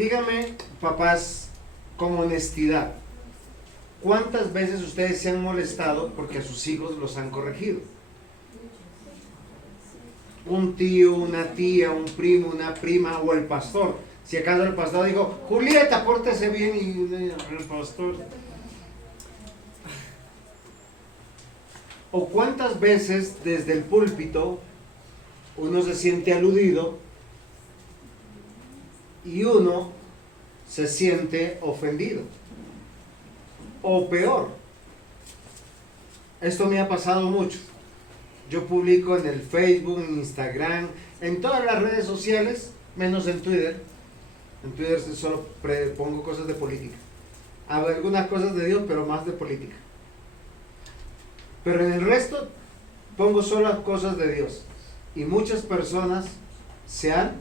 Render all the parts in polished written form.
Dígame, papás, con honestidad, ¿cuántas veces ustedes se han molestado porque a sus hijos los han corregido? Un tío, una tía, un primo, una prima o el pastor. Si acaso el pastor dijo, Julieta, pórtese bien, y el pastor. ¿O cuántas veces desde el púlpito uno se siente aludido y uno se siente ofendido? O peor, esto me ha pasado mucho. Yo publico en el Facebook, en Instagram, en todas las redes sociales, menos en Twitter. En Twitter solo pongo cosas de política. Algunas cosas de Dios, pero más de política. Pero en el resto pongo solo cosas de Dios. Y muchas personas se han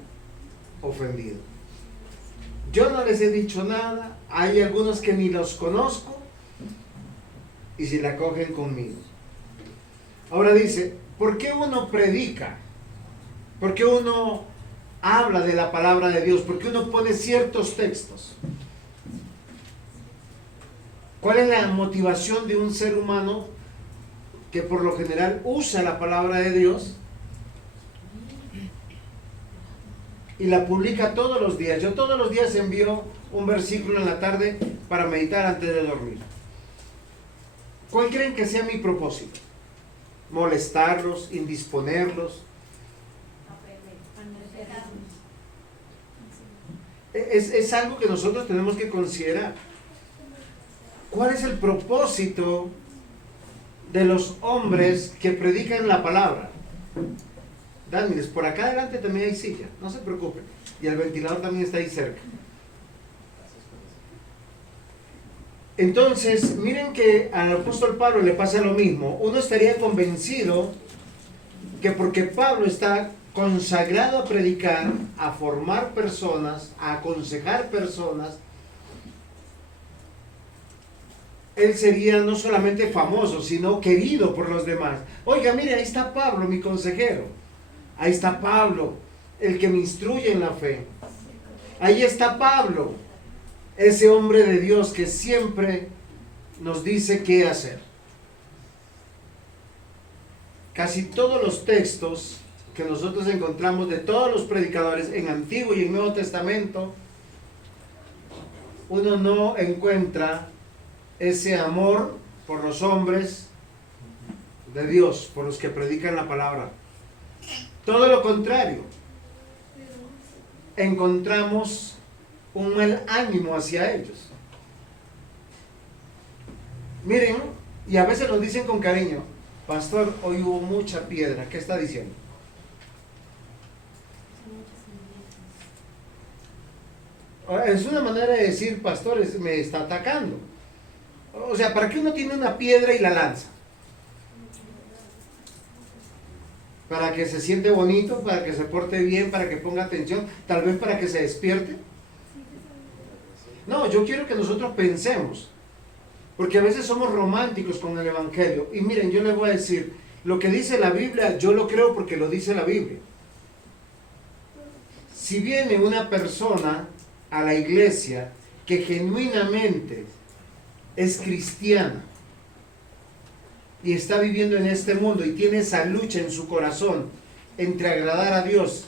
ofendido. Yo no les he dicho nada. Hay algunos que ni los conozco y se la cogen conmigo. Ahora dice, ¿por qué uno predica? ¿Por qué uno habla de la palabra de Dios? ¿Por qué uno pone ciertos textos? ¿Cuál es la motivación de un ser humano que por lo general usa la palabra de Dios y la publica todos los días? Yo todos los días envío un versículo en la tarde para meditar antes de dormir. ¿Cuál creen que sea mi propósito? ¿Molestarlos, indisponerlos? Es algo que nosotros tenemos que considerar. ¿Cuál es el propósito de los hombres que predican la palabra? Mires, por acá adelante también hay silla, no se preocupen. Y el ventilador también está ahí cerca. Entonces, miren que al apóstol Pablo le pasa lo mismo. Uno estaría convencido que porque Pablo está consagrado a predicar, a formar personas, a aconsejar personas, él sería no solamente famoso, sino querido por los demás. Oiga, mire, ahí está Pablo, mi consejero. Ahí está Pablo, el que me instruye en la fe. Ahí está Pablo, ese hombre de Dios que siempre nos dice qué hacer. Casi todos los textos que nosotros encontramos de todos los predicadores en Antiguo y en Nuevo Testamento, uno no encuentra ese amor por los hombres de Dios, por los que predican la palabra. Todo lo contrario, encontramos un mal ánimo hacia ellos. Miren, y a veces nos dicen con cariño, pastor, hoy hubo mucha piedra. ¿Qué está diciendo? Es una manera de decir, pastor, me está atacando. O sea, ¿para qué uno tiene una piedra y la lanza? ¿Para que se siente bonito? ¿Para que se porte bien? ¿Para que ponga atención? ¿Tal vez para que se despierte? No, yo quiero que nosotros pensemos, porque a veces somos románticos con el Evangelio. Y miren, yo les voy a decir, lo que dice la Biblia, yo lo creo porque lo dice la Biblia. Si viene una persona a la iglesia que genuinamente es cristiana y está viviendo en este mundo y tiene esa lucha en su corazón entre agradar a Dios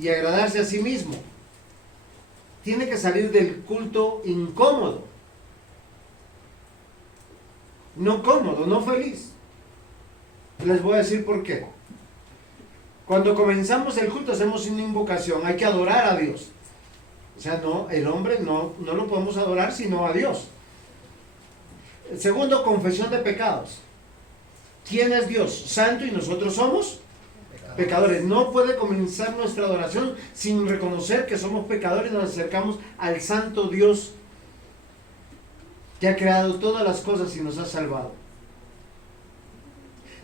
y agradarse a sí mismo, tiene que salir del culto incómodo, no cómodo, no feliz. Les voy a decir por qué. Cuando comenzamos el culto hacemos una invocación, hay que adorar a Dios. O sea, no, el hombre no lo podemos adorar sino a Dios. Segundo, confesión de pecados. ¿Quién es Dios? Santo, y nosotros somos pecadores. No puede comenzar nuestra adoración sin reconocer que somos pecadores y nos acercamos al santo Dios que ha creado todas las cosas y nos ha salvado.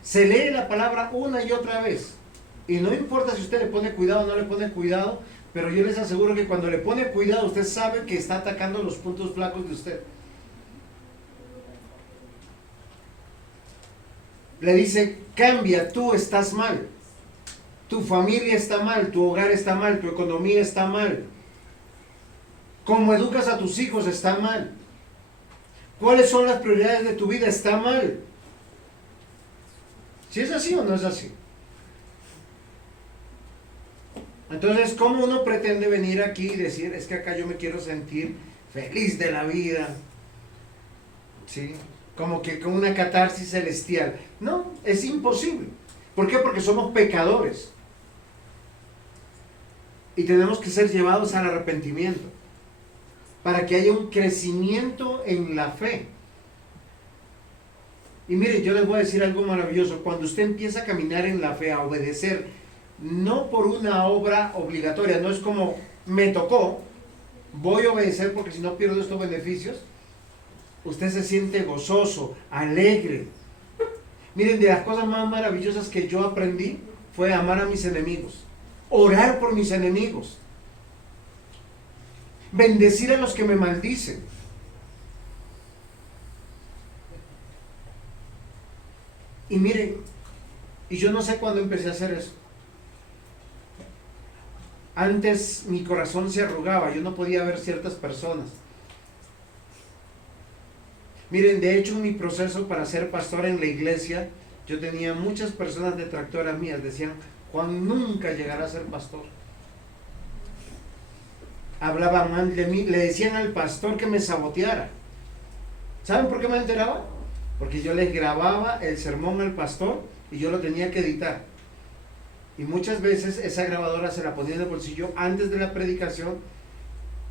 Se lee la palabra una y otra vez. Y no importa si usted le pone cuidado o no le pone cuidado, pero yo les aseguro que cuando le pone cuidado, usted sabe que está atacando los puntos flacos de usted. Le dice, cambia, tú estás mal. Tu familia está mal, tu hogar está mal, tu economía está mal. Cómo educas a tus hijos está mal. ¿Cuáles son las prioridades de tu vida? Está mal. ¿Si es así o no es así? Entonces, ¿cómo uno pretende venir aquí y decir, es que acá yo me quiero sentir feliz de la vida? ¿Sí? Como que con una catarsis celestial. No, es imposible. ¿Por qué? Porque somos pecadores. Y tenemos que ser llevados al arrepentimiento para que haya un crecimiento en la fe. Y miren, yo les voy a decir algo maravilloso. Cuando usted empieza a caminar en la fe, a obedecer, no por una obra obligatoria, no es como me tocó, voy a obedecer porque si no pierdo estos beneficios. Usted se siente gozoso, alegre. Miren, de las cosas más maravillosas que yo aprendí fue amar a mis enemigos, orar por mis enemigos, bendecir a los que me maldicen. Y miren, y yo no sé cuándo empecé a hacer eso. Antes mi corazón se arrugaba, yo no podía ver ciertas personas. Miren, de hecho en mi proceso para ser pastor en la iglesia, yo tenía muchas personas detractoras mías, decían, Juan nunca llegará a ser pastor. Hablaban mal de mí, le decían al pastor que me saboteara. ¿Saben por qué me enteraba? Porque yo les grababa el sermón al pastor y yo lo tenía que editar. Y muchas veces esa grabadora se la ponía en el bolsillo antes de la predicación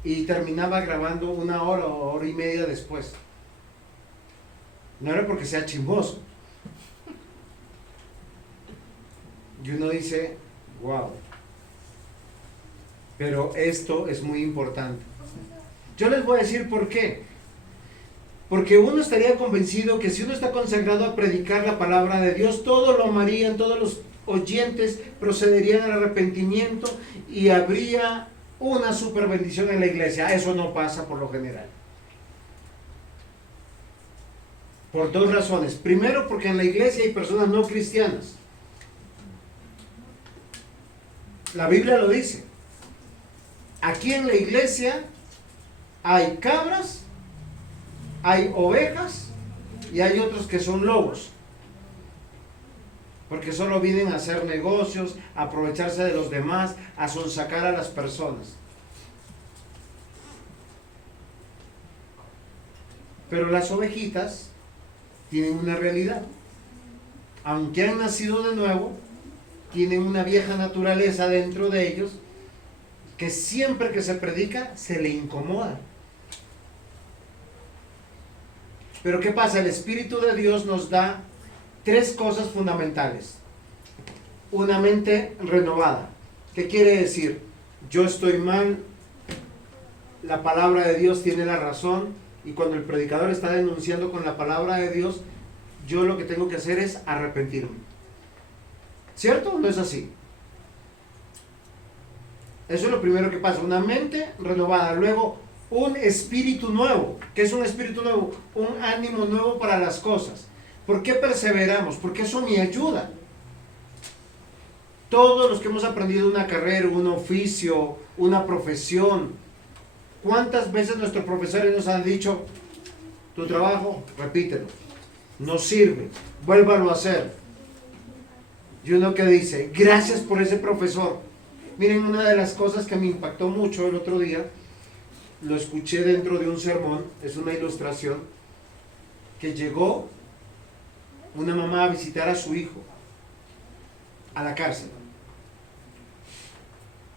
y terminaba grabando 1 hora o hora y media después. No era porque sea chismoso. Y uno dice, wow. Pero esto es muy importante. Yo les voy a decir por qué. Porque uno estaría convencido que si uno está consagrado a predicar la palabra de Dios, todos lo amarían, todos los oyentes procederían al arrepentimiento y habría una super bendición en la iglesia. Eso no pasa por lo general. Por 2 razones. Primero, porque en la iglesia hay personas no cristianas. La Biblia lo dice. Aquí en la iglesia hay cabras, hay ovejas y hay otros que son lobos. Porque solo vienen a hacer negocios, a aprovecharse de los demás, a sonsacar a las personas. Pero las ovejitas tienen una realidad. Aunque han nacido de nuevo, tienen una vieja naturaleza dentro de ellos que siempre que se predica se le incomoda. Pero ¿qué pasa? El Espíritu de Dios nos da 3 cosas fundamentales. Una mente renovada. ¿Qué quiere decir? Yo estoy mal, la palabra de Dios tiene la razón, y cuando el predicador está denunciando con la palabra de Dios, yo lo que tengo que hacer es arrepentirme. ¿Cierto o no es así? Eso es lo primero que pasa, una mente renovada. Luego, un espíritu nuevo. ¿Qué es un espíritu nuevo? Un ánimo nuevo para las cosas. ¿Por qué perseveramos? Porque eso me ayuda. Todos los que hemos aprendido una carrera, un oficio, una profesión, ¿cuántas veces nuestros profesores nos han dicho, tu trabajo, repítelo, no sirve, vuélvalo a hacer? Y uno que dice, gracias por ese profesor. Miren, una de las cosas que me impactó mucho el otro día, lo escuché dentro de un sermón, es una ilustración, que llegó una mamá a visitar a su hijo a la cárcel.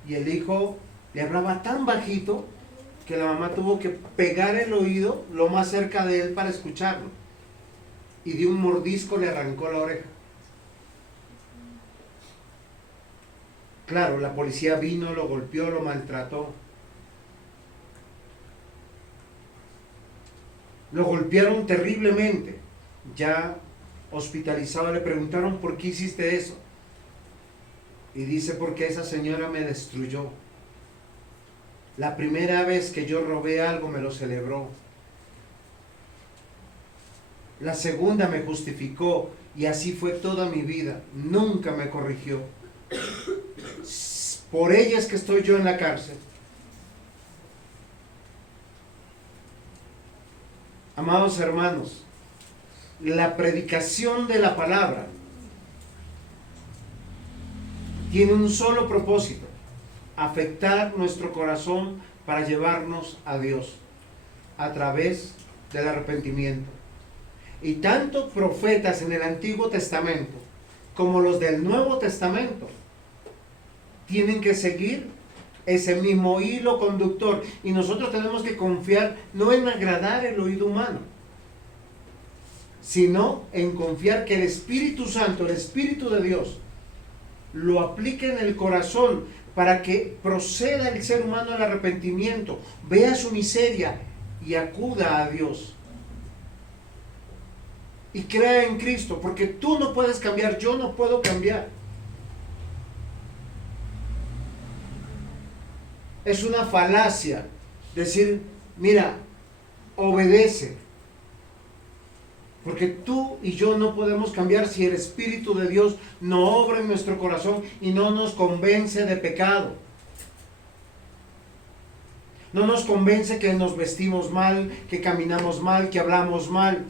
Y el hijo le hablaba tan bajito que la mamá tuvo que pegar el oído lo más cerca de él para escucharlo. Y de un mordisco le arrancó la oreja. Claro, la policía vino, lo golpeó, lo maltrató. Lo golpearon terriblemente. Ya hospitalizado, le preguntaron ¿por qué hiciste eso? Y dice, porque esa señora me destruyó. La primera vez que yo robé algo me lo celebró. La segunda me justificó y así fue toda mi vida. Nunca me corrigió. Por ella es que estoy yo en la cárcel. Amados hermanos, la predicación de la palabra tiene un solo propósito: afectar nuestro corazón para llevarnos a Dios a través del arrepentimiento. Y tanto profetas en el Antiguo Testamento como los del Nuevo Testamento tienen que seguir ese mismo hilo conductor, y nosotros tenemos que confiar no en agradar el oído humano, sino en confiar que el Espíritu Santo, el Espíritu de Dios, lo aplique en el corazón para que proceda el ser humano al arrepentimiento, vea su miseria y acuda a Dios y crea en Cristo, porque tú no puedes cambiar, yo no puedo cambiar. Es una falacia decir, mira, obedece, porque tú y yo no podemos cambiar si el Espíritu de Dios no obra en nuestro corazón y no nos convence de pecado. No nos convence que nos vestimos mal, que caminamos mal, que hablamos mal.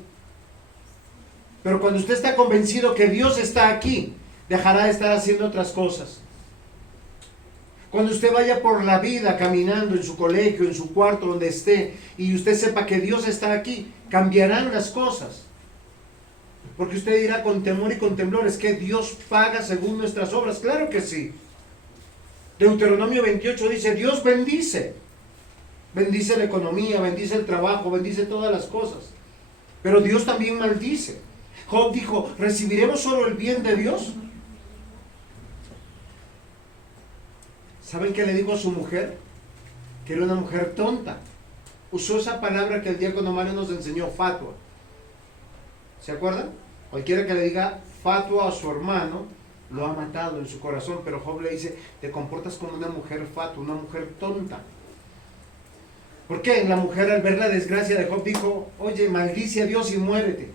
Pero cuando usted está convencido que Dios está aquí, dejará de estar haciendo otras cosas. Cuando usted vaya por la vida caminando en su colegio, en su cuarto, donde esté, y usted sepa que Dios está aquí, cambiarán las cosas. Porque usted dirá con temor y con temblor, es que Dios paga según nuestras obras. Claro que sí. Deuteronomio 28 dice, Dios bendice. Bendice la economía, bendice el trabajo, bendice todas las cosas. Pero Dios también maldice. Job dijo, ¿recibiremos solo el bien de Dios? ¿Saben qué le dijo a su mujer? Que era una mujer tonta. Usó esa palabra que el diácono Mario nos enseñó, fatua. ¿Se acuerdan? Cualquiera que le diga fatua a su hermano, lo ha matado en su corazón. Pero Job le dice, te comportas como una mujer fatua, una mujer tonta. ¿Por qué? La mujer, al ver la desgracia de Job, dijo, oye, maldice a Dios y muérete.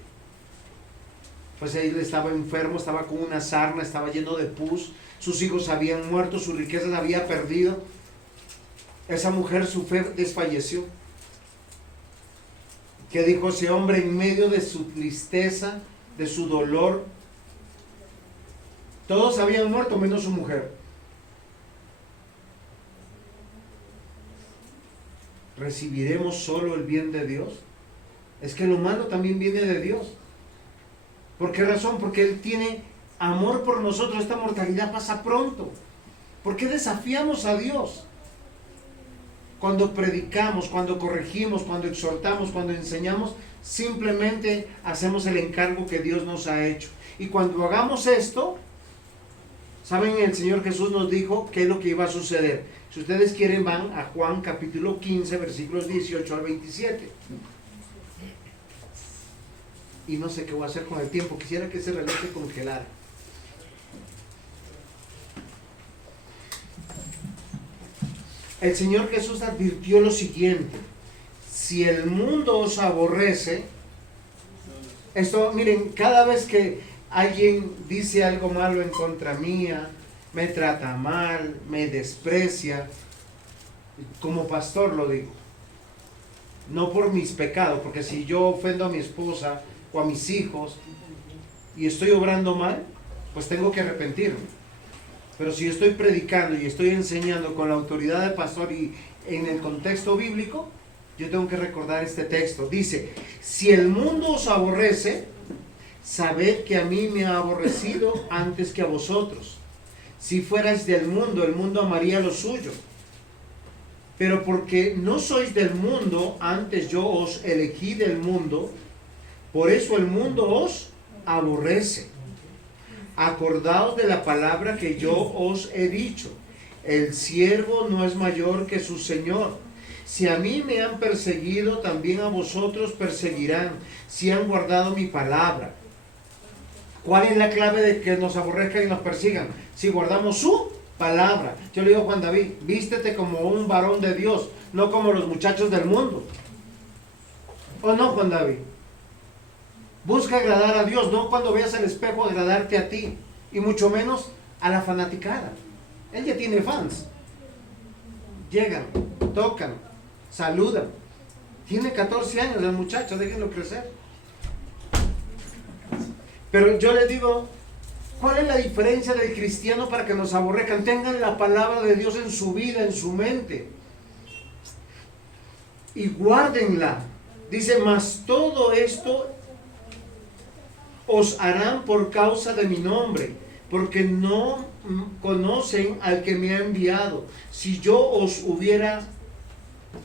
Pues él estaba enfermo, estaba con una sarna, estaba lleno de pus, sus hijos habían muerto, sus riquezas había perdido. Esa mujer, su fe desfalleció. ¿Qué dijo ese hombre en medio de su tristeza, de su dolor? Todos habían muerto menos su mujer. ¿Recibiremos solo el bien de Dios? Es que lo malo también viene de Dios. ¿Por qué razón? Porque Él tiene amor por nosotros. Esta mortalidad pasa pronto. ¿Por qué desafiamos a Dios? Cuando predicamos, cuando corregimos, cuando exhortamos, cuando enseñamos, simplemente hacemos el encargo que Dios nos ha hecho. Y cuando hagamos esto, ¿saben? El Señor Jesús nos dijo qué es lo que iba a suceder. Si ustedes quieren, van a Juan capítulo 15, versículos 18 al 27. Y no sé qué voy a hacer con el tiempo. Quisiera que ese reloj se congelara. El Señor Jesús advirtió lo siguiente: si el mundo os aborrece, esto, miren, cada vez que alguien dice algo malo en contra mía, me trata mal, me desprecia, como pastor lo digo, no por mis pecados, porque si yo ofendo a mi esposa o a mis hijos y estoy obrando mal, pues tengo que arrepentirme. Pero si estoy predicando y estoy enseñando con la autoridad del pastor y en el contexto bíblico, yo tengo que recordar este texto. Dice, si el mundo os aborrece, sabed que a mí me ha aborrecido antes que a vosotros. Si fuerais del mundo, el mundo amaría lo suyo. Pero porque no sois del mundo, antes yo os elegí del mundo, por eso el mundo os aborrece. Acordaos de la palabra que yo os he dicho: el siervo no es mayor que su señor. Si a mí me han perseguido, también a vosotros perseguirán, si han guardado mi palabra. ¿Cuál es la clave de que nos aborrezcan y nos persigan? Si guardamos su palabra. Yo le digo a Juan David, vístete como un varón de Dios, no como los muchachos del mundo. ¿O no, Juan David? Busca agradar a Dios, no cuando veas al espejo agradarte a ti, y mucho menos a la fanaticada. Él ya tiene fans. Llegan, tocan, saludan, Tiene 14 años el muchacho, déjenlo crecer. Pero yo les digo, ¿cuál es la diferencia del cristiano para que nos aborrezcan? Tengan la palabra de Dios en su vida, en su mente. Y guárdenla. Dice, mas todo esto os harán por causa de mi nombre, porque no conocen al que me ha enviado. Si yo os hubiera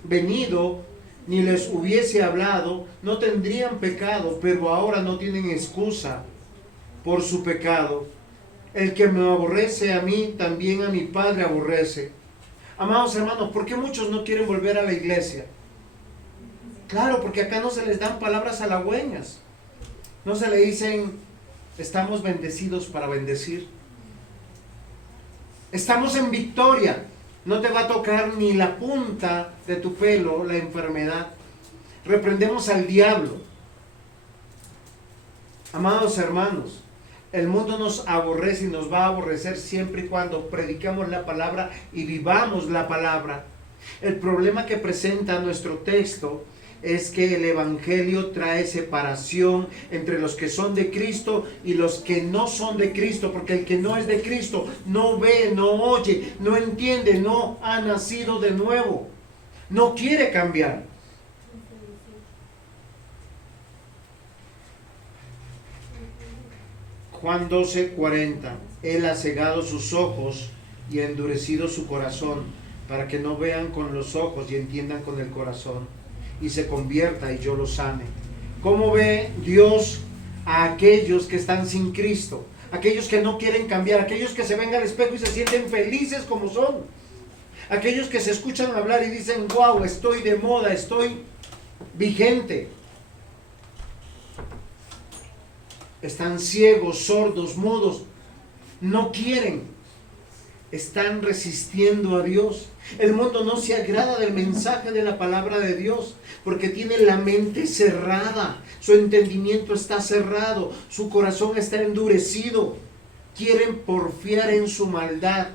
venido, ni les hubiese hablado, no tendrían pecado, pero ahora no tienen excusa por su pecado. El que me aborrece a mí, también a mi Padre aborrece. Amados hermanos, ¿por qué muchos no quieren volver a la iglesia? Claro, porque acá no se les dan palabras halagüeñas. No se le dicen, estamos bendecidos para bendecir. Estamos en victoria. No te va a tocar ni la punta de tu pelo la enfermedad. Reprendemos al diablo. Amados hermanos, el mundo nos aborrece y nos va a aborrecer siempre y cuando prediquemos la palabra y vivamos la palabra. El problema que presenta nuestro texto es que el evangelio trae separación entre los que son de Cristo y los que no son de Cristo, porque el que no es de Cristo no ve, no oye, no entiende, no ha nacido de nuevo, no quiere cambiar. Juan 12:40, Él ha cegado sus ojos y ha endurecido su corazón, para que no vean con los ojos y entiendan con el corazón, y se convierta y yo los sane. ¿Cómo ve Dios a aquellos que están sin Cristo? Aquellos que no quieren cambiar, aquellos que se ven al espejo y se sienten felices como son. Aquellos que se escuchan hablar y dicen, wow, estoy de moda, estoy vigente. Están ciegos, sordos, mudos, no quieren, están resistiendo a Dios. El mundo no se agrada del mensaje de la palabra de Dios porque tiene la mente cerrada, su entendimiento está cerrado, su corazón está endurecido, quieren porfiar en su maldad.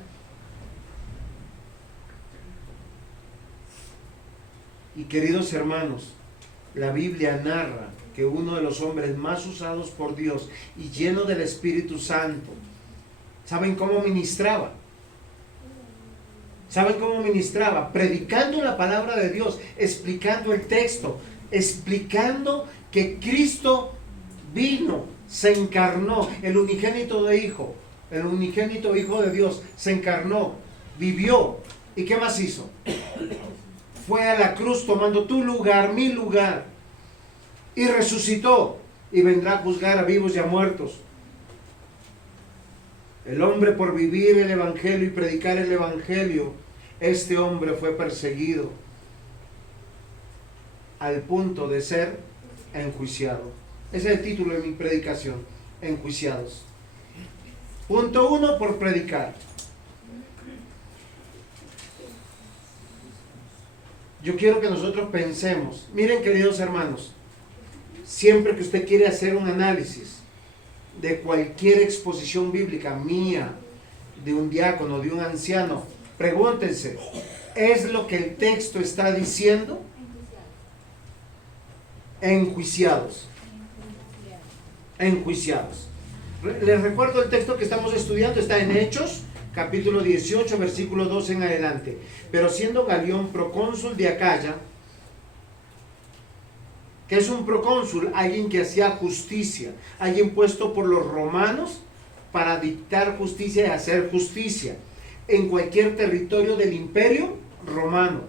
Y queridos hermanos, la Biblia narra que uno de los hombres más usados por Dios y lleno del Espíritu Santo, ¿saben cómo ministraba? ¿Saben cómo ministraba? Predicando la palabra de Dios, explicando el texto, explicando que Cristo vino, se encarnó, el unigénito Hijo de Dios, se encarnó, vivió. ¿Y qué más hizo? Fue a la cruz tomando tu lugar, mi lugar, y resucitó, y vendrá a juzgar a vivos y a muertos. El hombre, por vivir el evangelio y predicar el evangelio, este hombre fue perseguido al punto de ser enjuiciado. Ese es el título de mi predicación, enjuiciados. Punto 1, por predicar. Yo quiero que nosotros pensemos, miren queridos hermanos, siempre que usted quiere hacer un análisis de cualquier exposición bíblica mía, de un diácono, de un anciano, pregúntense, ¿es lo que el texto está diciendo? Enjuiciados. Enjuiciados. Les recuerdo el texto que estamos estudiando, está en Hechos, capítulo 18, versículo 2 en adelante. Pero siendo Galión procónsul de Acaya, que es un procónsul, alguien que hacía justicia, alguien puesto por los romanos para dictar justicia y hacer justicia en cualquier territorio del imperio romano.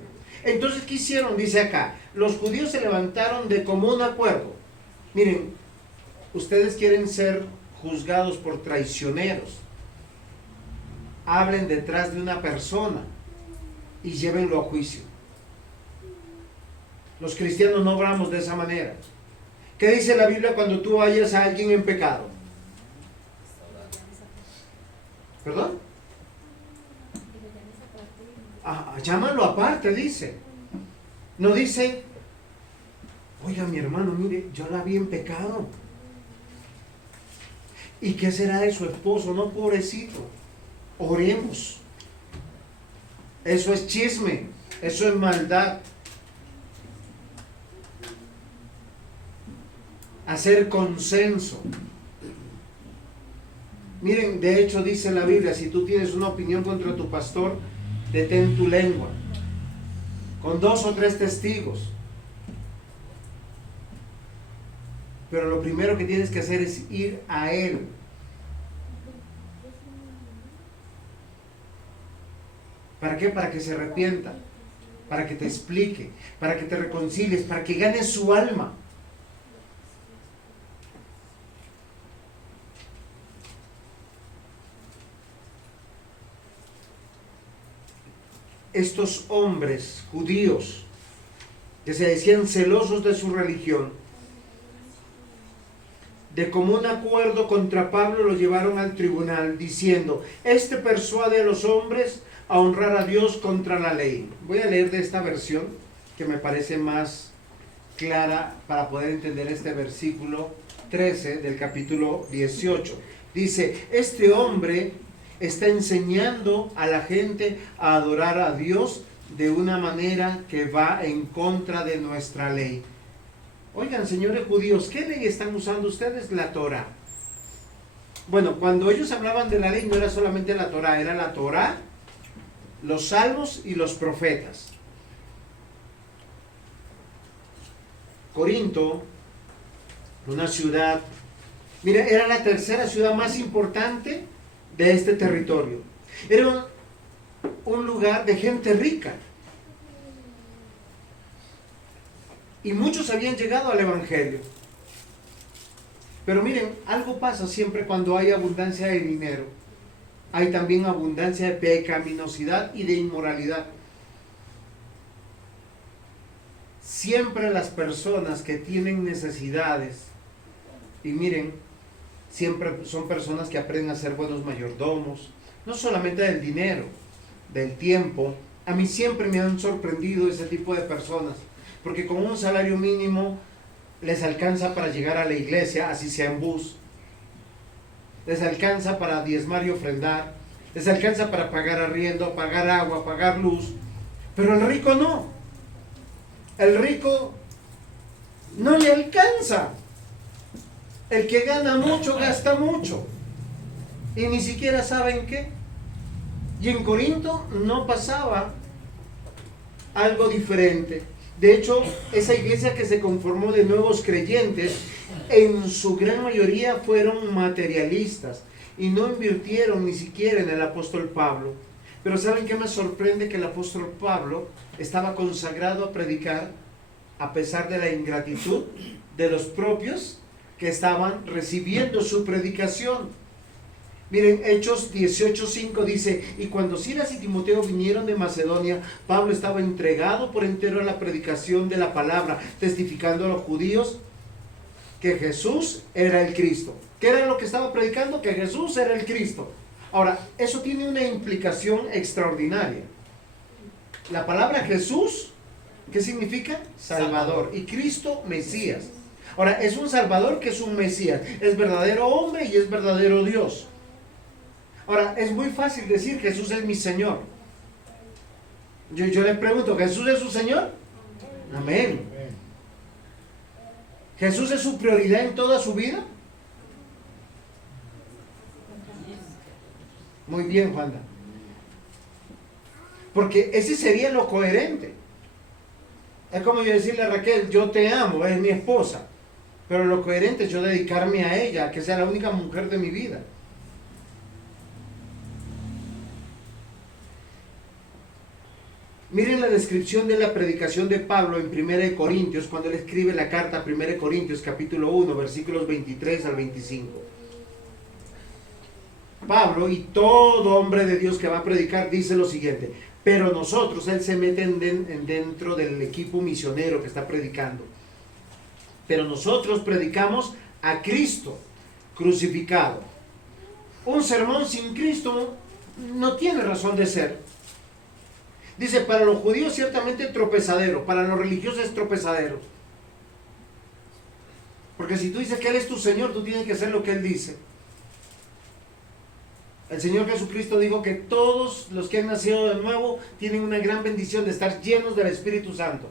Entonces, ¿qué hicieron? Dice acá, los judíos se levantaron de común acuerdo. Miren, ustedes quieren ser juzgados por traicioneros, hablen detrás de una persona y llévenlo a juicio. Los cristianos no obramos de esa manera. ¿Qué dice la Biblia cuando tú hallas a alguien en pecado? ¿Perdón? Llámalo aparte, dice. No dice, oiga mi hermano, mire, yo la vi en pecado. ¿Y qué será de su esposo? No, pobrecito. Oremos. Eso es chisme, eso es maldad. hacer consenso. Miren, de hecho dice la Biblia, si tú tienes una opinión contra tu pastor, detén tu lengua, con 2 o 3 testigos. Pero lo primero que tienes que hacer es ir a él. ¿Para qué? Para que se arrepienta, para que te explique, para que te reconcilies, para que ganes su alma. Estos hombres judíos que se decían celosos de su religión, de común acuerdo contra Pablo lo llevaron al tribunal diciendo: este persuade a los hombres a honrar a Dios contra la ley. Voy a leer de esta versión que me parece más clara para poder entender este versículo 13 del capítulo 18. Dice: este hombre está enseñando a la gente a adorar a Dios de una manera que va en contra de nuestra ley. Oigan, señores judíos, ¿qué ley están usando ustedes? La Torá. Bueno, cuando ellos hablaban de la ley no era solamente la Torá, era la Torá, los salmos y los profetas. Corinto, una ciudad, mira, era la tercera ciudad más importante de este territorio. Era un lugar de gente rica. Y muchos habían llegado al Evangelio. Pero miren, algo pasa siempre cuando hay abundancia de dinero. Hay también abundancia de pecaminosidad y de inmoralidad. Siempre las personas que tienen necesidades, y miren, siempre son personas que aprenden a ser buenos mayordomos, no solamente del dinero, del tiempo. A mí siempre me han sorprendido ese tipo de personas, porque con un salario mínimo les alcanza para llegar a la iglesia, así sea en bus, les alcanza para diezmar y ofrendar, les alcanza para pagar arriendo, pagar agua, pagar luz, pero el rico no. El rico no le alcanza. El que gana mucho, gasta mucho. Y ni siquiera saben qué. Y en Corinto no pasaba algo diferente. De hecho, esa iglesia que se conformó de nuevos creyentes, en su gran mayoría fueron materialistas y no invirtieron ni siquiera en el apóstol Pablo. Pero ¿saben qué me sorprende? Que el apóstol Pablo estaba consagrado a predicar a pesar de la ingratitud de los propios que estaban recibiendo su predicación. Miren, Hechos 18:5 dice: y cuando Silas y Timoteo vinieron de Macedonia, Pablo estaba entregado por entero a la predicación de la palabra, testificando a los judíos que Jesús era el Cristo. ¿Qué era lo que estaba predicando? Que Jesús era el Cristo. Ahora, eso tiene una implicación extraordinaria. La palabra Jesús, ¿qué significa? Salvador. Y Cristo, Mesías. Ahora, es un Salvador que es un Mesías. Es verdadero hombre y es verdadero Dios. Ahora, es muy fácil decir: Jesús es mi Señor. Yo le pregunto: ¿Jesús es su Señor? Amén. ¿Jesús es su prioridad en toda su vida? Muy bien, Juanda. Porque ese sería lo coherente. Es como yo decirle a Raquel: yo te amo, es mi esposa. Pero lo coherente es yo dedicarme a ella, que sea la única mujer de mi vida. Miren la descripción de la predicación de Pablo en 1 Corintios, cuando él escribe la carta a 1 Corintios capítulo 1, versículos 23 al 25. Pablo, y todo hombre de Dios que va a predicar, dice lo siguiente: pero nosotros, él se mete dentro del equipo misionero que está predicando, pero nosotros predicamos a Cristo crucificado. Un sermón sin Cristo no tiene razón de ser. Dice: para los judíos ciertamente tropezadero, para los religiosos es tropezadero. Porque si tú dices que Él es tu Señor, tú tienes que hacer lo que Él dice. El Señor Jesucristo dijo que todos los que han nacido de nuevo tienen una gran bendición de estar llenos del Espíritu Santo.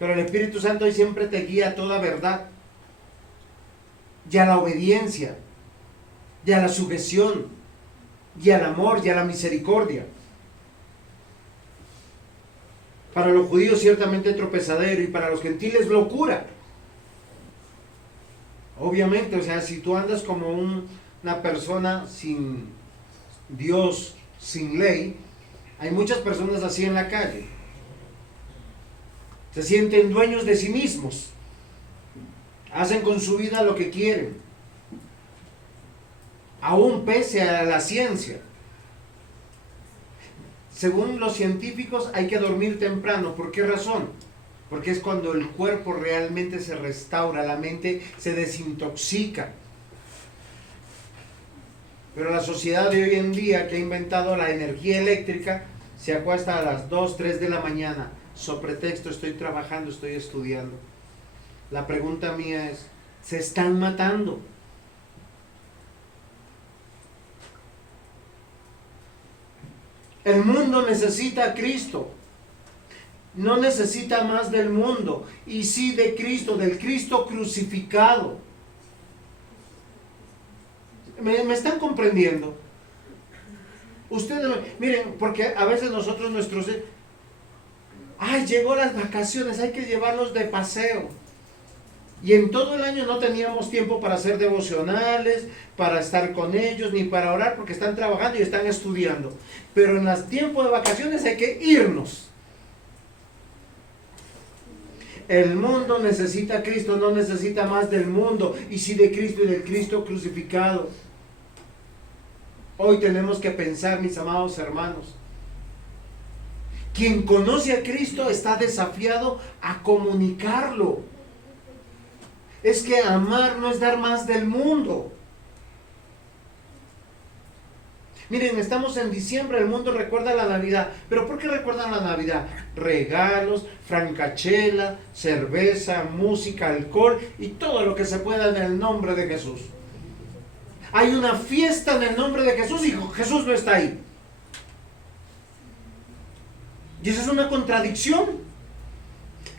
Pero el Espíritu Santo hoy siempre te guía a toda verdad, y a la obediencia, y a la sujeción, y al amor, y a la misericordia. Para los judíos ciertamente tropezadero, y para los gentiles locura. Obviamente, o sea, si tú andas como una persona sin Dios, sin ley, hay muchas personas así en la calle. Se sienten dueños de sí mismos. Hacen con su vida lo que quieren. Aún pese a la ciencia. Según los científicos hay que dormir temprano. ¿Por qué razón? Porque es cuando el cuerpo realmente se restaura, la mente se desintoxica. Pero la sociedad de hoy en día, que ha inventado la energía eléctrica, se acuesta a las 2, 3 de la mañana, so pretexto estoy trabajando, estoy estudiando. La pregunta mía es, ¿se están matando? El mundo necesita a Cristo. No necesita más del mundo, y sí de Cristo, del Cristo crucificado. ¿Me están comprendiendo? Ustedes, miren, porque a veces nosotros llegó las vacaciones, hay que llevarlos de paseo. Y en todo el año no teníamos tiempo para hacer devocionales, para estar con ellos, ni para orar, porque están trabajando y están estudiando. Pero en los tiempos de vacaciones hay que irnos. El mundo necesita a Cristo, no necesita más del mundo, y sí de Cristo y del Cristo crucificado. Hoy tenemos que pensar, mis amados hermanos, quien conoce a Cristo está desafiado a comunicarlo. Es que amar no es dar más del mundo. Miren, estamos en diciembre, el mundo recuerda la Navidad. ¿Pero por qué recuerdan la Navidad? Regalos, francachela, cerveza, música, alcohol y todo lo que se pueda en el nombre de Jesús. Hay una fiesta en el nombre de Jesús y Jesús no está ahí. Y esa es una contradicción.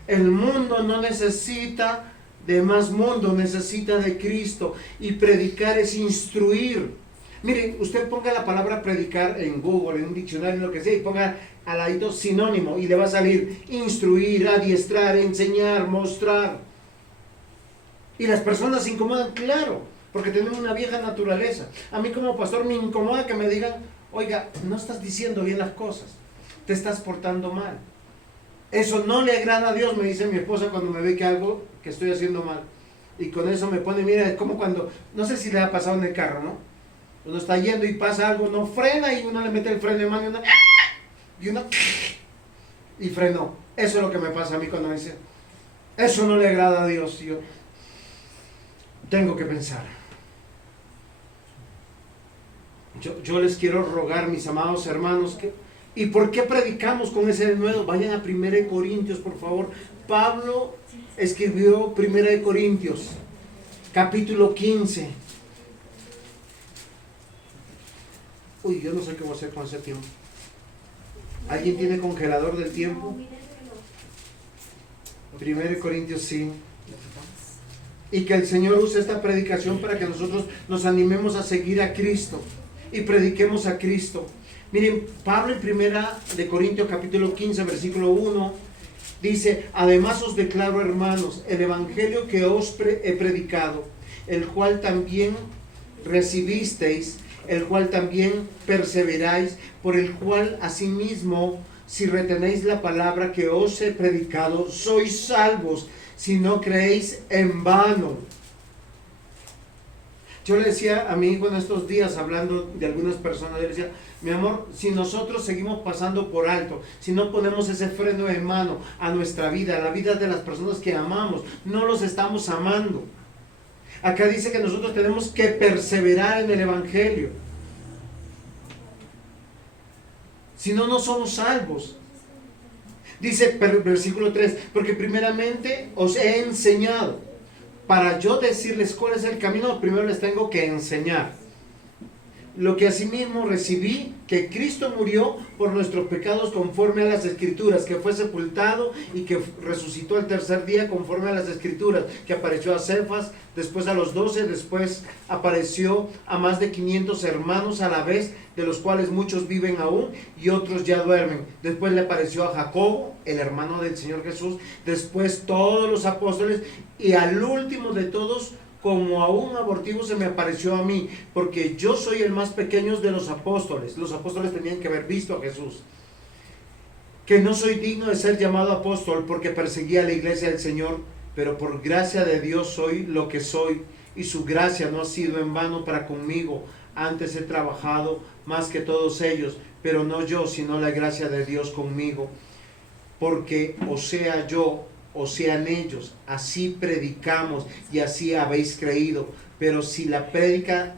El mundo no necesita de más mundo, necesita de Cristo. Y predicar es instruir. Miren, usted ponga la palabra predicar en Google, en un diccionario, en lo que sea, y ponga al ladito sinónimo y le va a salir instruir, adiestrar, enseñar, mostrar. Y las personas se incomodan, claro, porque tenemos una vieja naturaleza. A mí como pastor me incomoda que me digan, oiga, no estás diciendo bien las cosas, te estás portando mal. Eso no le agrada a Dios, me dice mi esposa cuando me ve que algo que estoy haciendo mal. Y con eso me pone, mira, es como cuando, no sé si le ha pasado en el carro, ¿no? Uno está yendo y pasa algo, no frena y uno le mete el freno de mano y frenó. Eso es lo que me pasa a mí cuando me dicen, eso no le agrada a Dios. Y yo tengo que pensar. Yo les quiero rogar, mis amados hermanos, ¿y por qué predicamos con ese denuedo? Vayan a 1 Corintios, por favor. Pablo escribió 1 Corintios, capítulo 15. Uy, yo no sé qué voy a hacer con ese tiempo. ¿Alguien tiene congelador del tiempo? 1 Corintios 5. Y que el Señor use esta predicación para que nosotros nos animemos a seguir a Cristo y prediquemos a Cristo. Miren, Pablo en 1 Corintios capítulo 15, versículo 1, dice, además os declaro, hermanos, el evangelio que os he predicado, el cual también recibisteis, el cual también perseveráis, por el cual asimismo, si retenéis la palabra que os he predicado, sois salvos, si no creéis en vano. Yo le decía a mi hijo en estos días, hablando de algunas personas, yo le decía, mi amor, si nosotros seguimos pasando por alto, si no ponemos ese freno de mano a nuestra vida, a la vida de las personas que amamos, no los estamos amando. Acá dice que nosotros tenemos que perseverar en el evangelio. Si no, no somos salvos. Dice versículo 3, porque primeramente os he enseñado. Para yo decirles cuál es el camino, primero les tengo que enseñar. lo que asimismo recibí, que Cristo murió por nuestros pecados conforme a las Escrituras, que fue sepultado y que resucitó el tercer día conforme a las Escrituras, que apareció a Cefas, después a los 12, después apareció a más de 500 hermanos a la vez, de los cuales muchos viven aún y otros ya duermen. Después le apareció a Jacobo, el hermano del Señor Jesús, después todos los apóstoles, y al último de todos, como a un abortivo, se me apareció a mí, porque yo soy el más pequeño de los apóstoles. Los apóstoles tenían que haber visto a Jesús. Que no soy digno de ser llamado apóstol, porque perseguía a la iglesia del Señor, pero por gracia de Dios soy lo que soy, y su gracia no ha sido en vano para conmigo. Antes he trabajado más que todos ellos, pero no yo, sino la gracia de Dios conmigo. Porque o sea yo, o sean ellos, así predicamos y así habéis creído. Pero si la prédica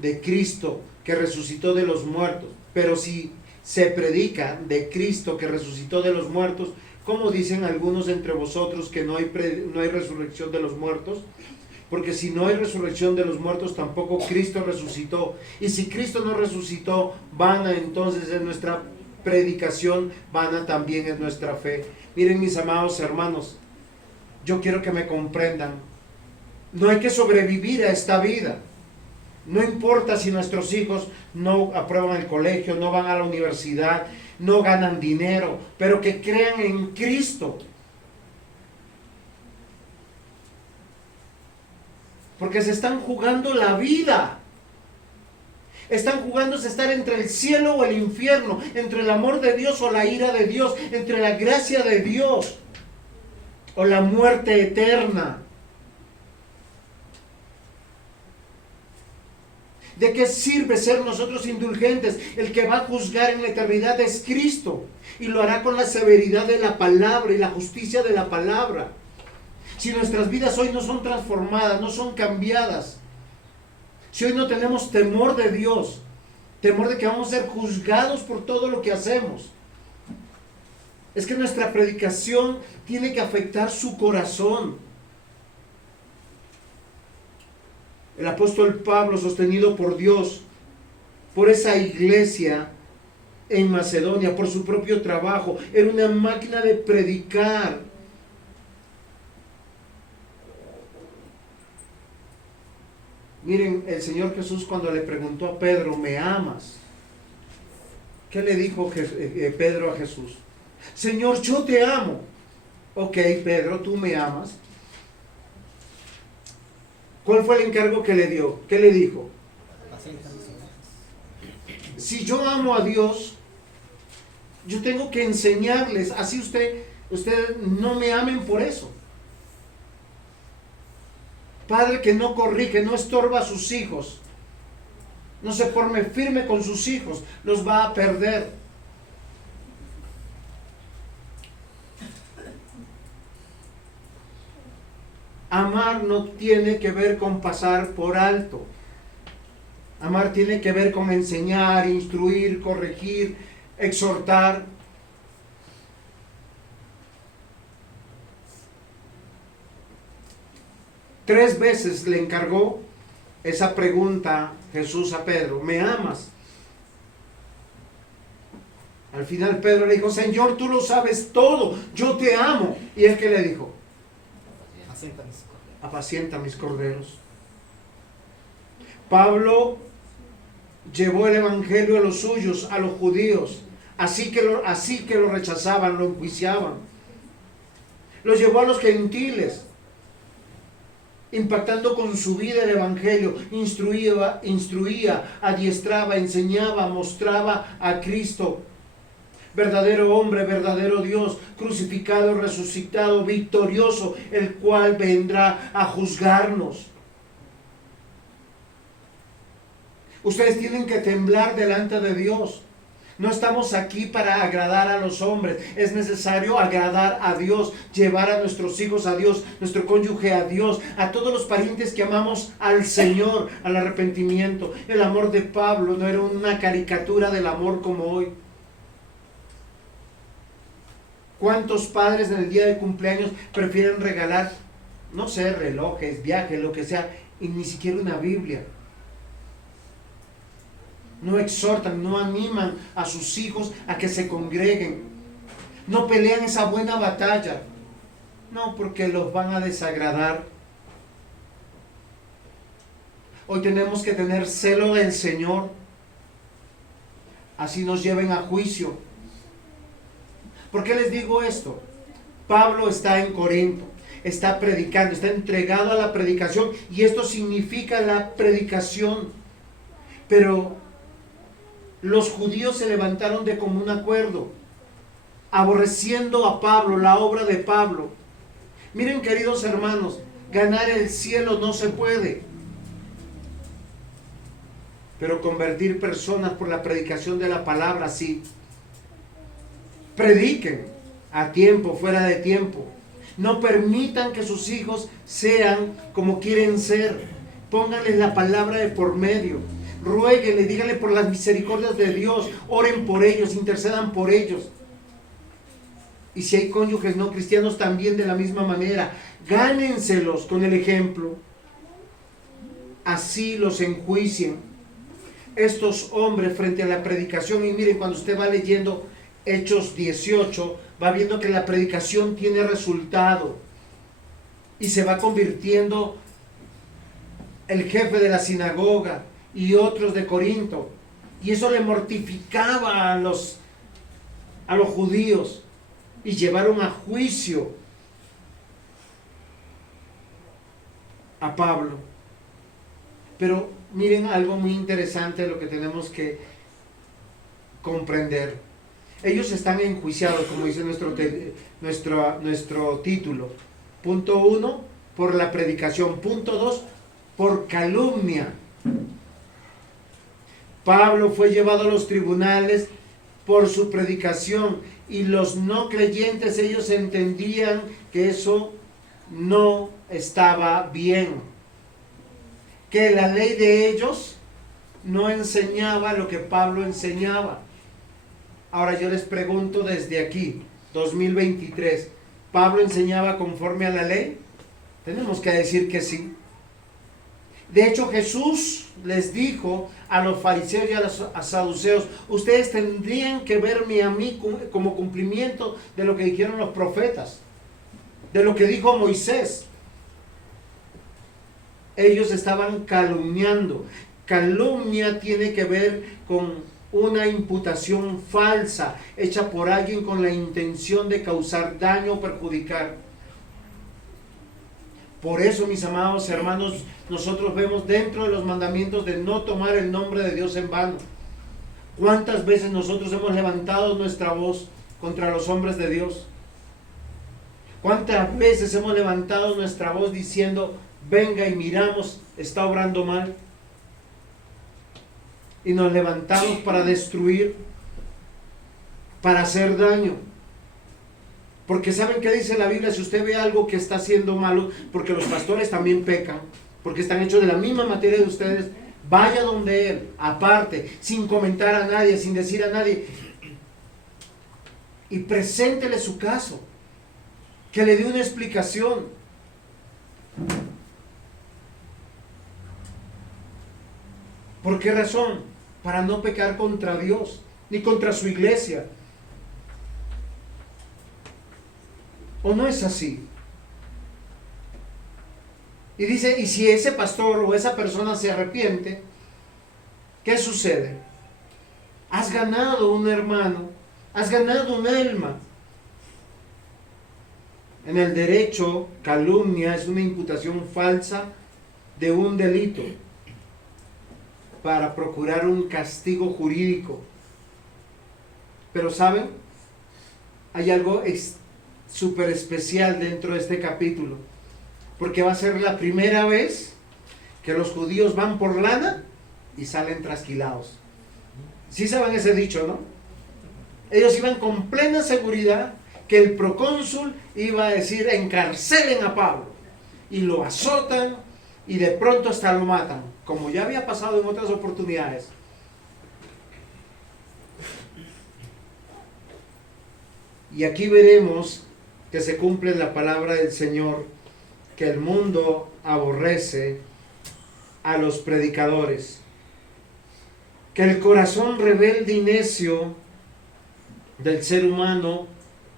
de Cristo que resucitó de los muertos, pero si se predica de Cristo que resucitó de los muertos, ¿cómo dicen algunos entre vosotros que no hay resurrección de los muertos? Porque si no hay resurrección de los muertos, tampoco Cristo resucitó. Y si Cristo no resucitó, vana entonces es nuestra predicación, vana también es nuestra fe. Miren, mis amados hermanos, yo quiero que me comprendan. No hay que sobrevivir a esta vida. No importa si nuestros hijos no aprueban el colegio, no van a la universidad, no ganan dinero, pero que crean en Cristo. Porque se están jugando la vida. Están jugándose estar entre el cielo o el infierno, entre el amor de Dios o la ira de Dios, entre la gracia de Dios o la muerte eterna. ¿De qué sirve ser nosotros indulgentes? El que va a juzgar en la eternidad es Cristo, y lo hará con la severidad de la palabra y la justicia de la palabra. Si nuestras vidas hoy no son transformadas, no son cambiadas, si hoy no tenemos temor de Dios, temor de que vamos a ser juzgados por todo lo que hacemos, es que nuestra predicación tiene que afectar su corazón. El apóstol Pablo, sostenido por Dios, por esa iglesia en Macedonia, por su propio trabajo, era una máquina de predicar. Miren, el Señor Jesús, cuando le preguntó a Pedro, ¿me amas? ¿Qué le dijo Pedro a Jesús? Señor, yo te amo. Ok, Pedro, tú me amas. ¿Cuál fue el encargo que le dio? ¿Qué le dijo? Si yo amo a Dios, yo tengo que enseñarles. Así ustedes no me amen por eso. Padre que no corrige, no estorba a sus hijos, no se forme firme con sus hijos, los va a perder. Amar no tiene que ver con pasar por alto. Amar tiene que ver con enseñar, instruir, corregir, exhortar. Tres veces le encargó esa pregunta Jesús a Pedro: ¿me amas? Al final Pedro le dijo: Señor, tú lo sabes todo, yo te amo. ¿Y él qué le dijo? Apacienta mis corderos. Pablo llevó el evangelio a los suyos, a los judíos, así que lo rechazaban, lo enjuiciaban. Lo llevó a los gentiles, impactando con su vida el evangelio. Instruía, adiestraba, enseñaba, mostraba a Cristo, verdadero hombre, verdadero Dios, crucificado, resucitado, victorioso, el cual vendrá a juzgarnos. Ustedes tienen que temblar delante de Dios. No estamos aquí para agradar a los hombres. Es necesario agradar a Dios, llevar a nuestros hijos a Dios, nuestro cónyuge a Dios, a todos los parientes que amamos al Señor, al arrepentimiento. El amor de Pablo no era una caricatura del amor como hoy. ¿Cuántos padres en el día de cumpleaños prefieren regalar, no sé, relojes, viajes, lo que sea, y ni siquiera una Biblia? no exhortan, no animan a sus hijos a que se congreguen, no pelean esa buena batalla, no, porque los van a desagradar. Hoy tenemos que tener celo del Señor, así nos lleven a juicio. ¿Por qué les digo esto? Pablo está en Corinto, está predicando, está entregado a la predicación, y esto significa la predicación. Pero los judíos se levantaron de común acuerdo, aborreciendo a Pablo, la obra de Pablo. Miren, queridos hermanos, ganar el cielo no se puede, pero convertir personas por la predicación de la palabra sí. Prediquen a tiempo, fuera de tiempo. No permitan que sus hijos sean como quieren ser. Pónganles la palabra de por medio. Ruéguenle, díganle por las misericordias de Dios. Oren por ellos, intercedan por ellos. Y si hay cónyuges no cristianos, también de la misma manera. Gánenselos con el ejemplo. Así los enjuicien estos hombres frente a la predicación. Y miren, cuando usted va leyendo Hechos 18, va viendo que la predicación tiene resultado y se va convirtiendo el jefe de la sinagoga y otros de Corinto, y eso le mortificaba a los judíos, y llevaron a juicio a Pablo. Pero miren algo muy interesante, lo que tenemos que comprender. Ellos están enjuiciados, como dice nuestro título. Punto 1, por la predicación. Punto 2, por calumnia. Pablo fue llevado a los tribunales por su predicación, y los no creyentes, ellos entendían que eso no estaba bien, que la ley de ellos no enseñaba lo que Pablo enseñaba. Ahora yo les pregunto desde aquí, 2023, ¿Pablo enseñaba conforme a la ley? Tenemos que decir que sí. De hecho, Jesús les dijo a los fariseos y a los saduceos: ustedes tendrían que verme a mí como cumplimiento de lo que dijeron los profetas, de lo que dijo Moisés. Ellos estaban calumniando. Calumnia tiene que ver con una imputación falsa, hecha por alguien con la intención de causar daño o perjudicar. Por eso, mis amados hermanos, nosotros vemos dentro de los mandamientos de no tomar el nombre de Dios en vano. ¿Cuántas veces nosotros hemos levantado nuestra voz contra los hombres de Dios? ¿Cuántas veces hemos levantado nuestra voz diciendo: venga y miramos, está obrando mal? Y nos levantamos para destruir, para hacer daño. Porque ¿saben qué dice la Biblia? Si usted ve algo que está haciendo malo, porque los pastores también pecan, porque están hechos de la misma materia de ustedes, vaya donde él, aparte, sin comentar a nadie, sin decir a nadie, y preséntele su caso, que le dé una explicación. ¿Por qué razón? Para no pecar contra Dios, ni contra su iglesia. ¿O no es así? Y dice, y si ese pastor o esa persona se arrepiente, ¿qué sucede? Has ganado un hermano, has ganado un alma. En el derecho, calumnia es una imputación falsa de un delito para procurar un castigo jurídico. Pero ¿saben? Hay algo súper especial dentro de este capítulo, porque va a ser la primera vez que los judíos van por lana y salen trasquilados. ¿Sí saben ese dicho, no? Ellos iban con plena seguridad que el procónsul iba a decir: encarcelen a Pablo, y lo azotan y de pronto hasta lo matan, como ya había pasado en otras oportunidades. Y aquí veremos que se cumple la palabra del Señor, que el mundo aborrece a los predicadores. que el corazón rebelde y necio del ser humano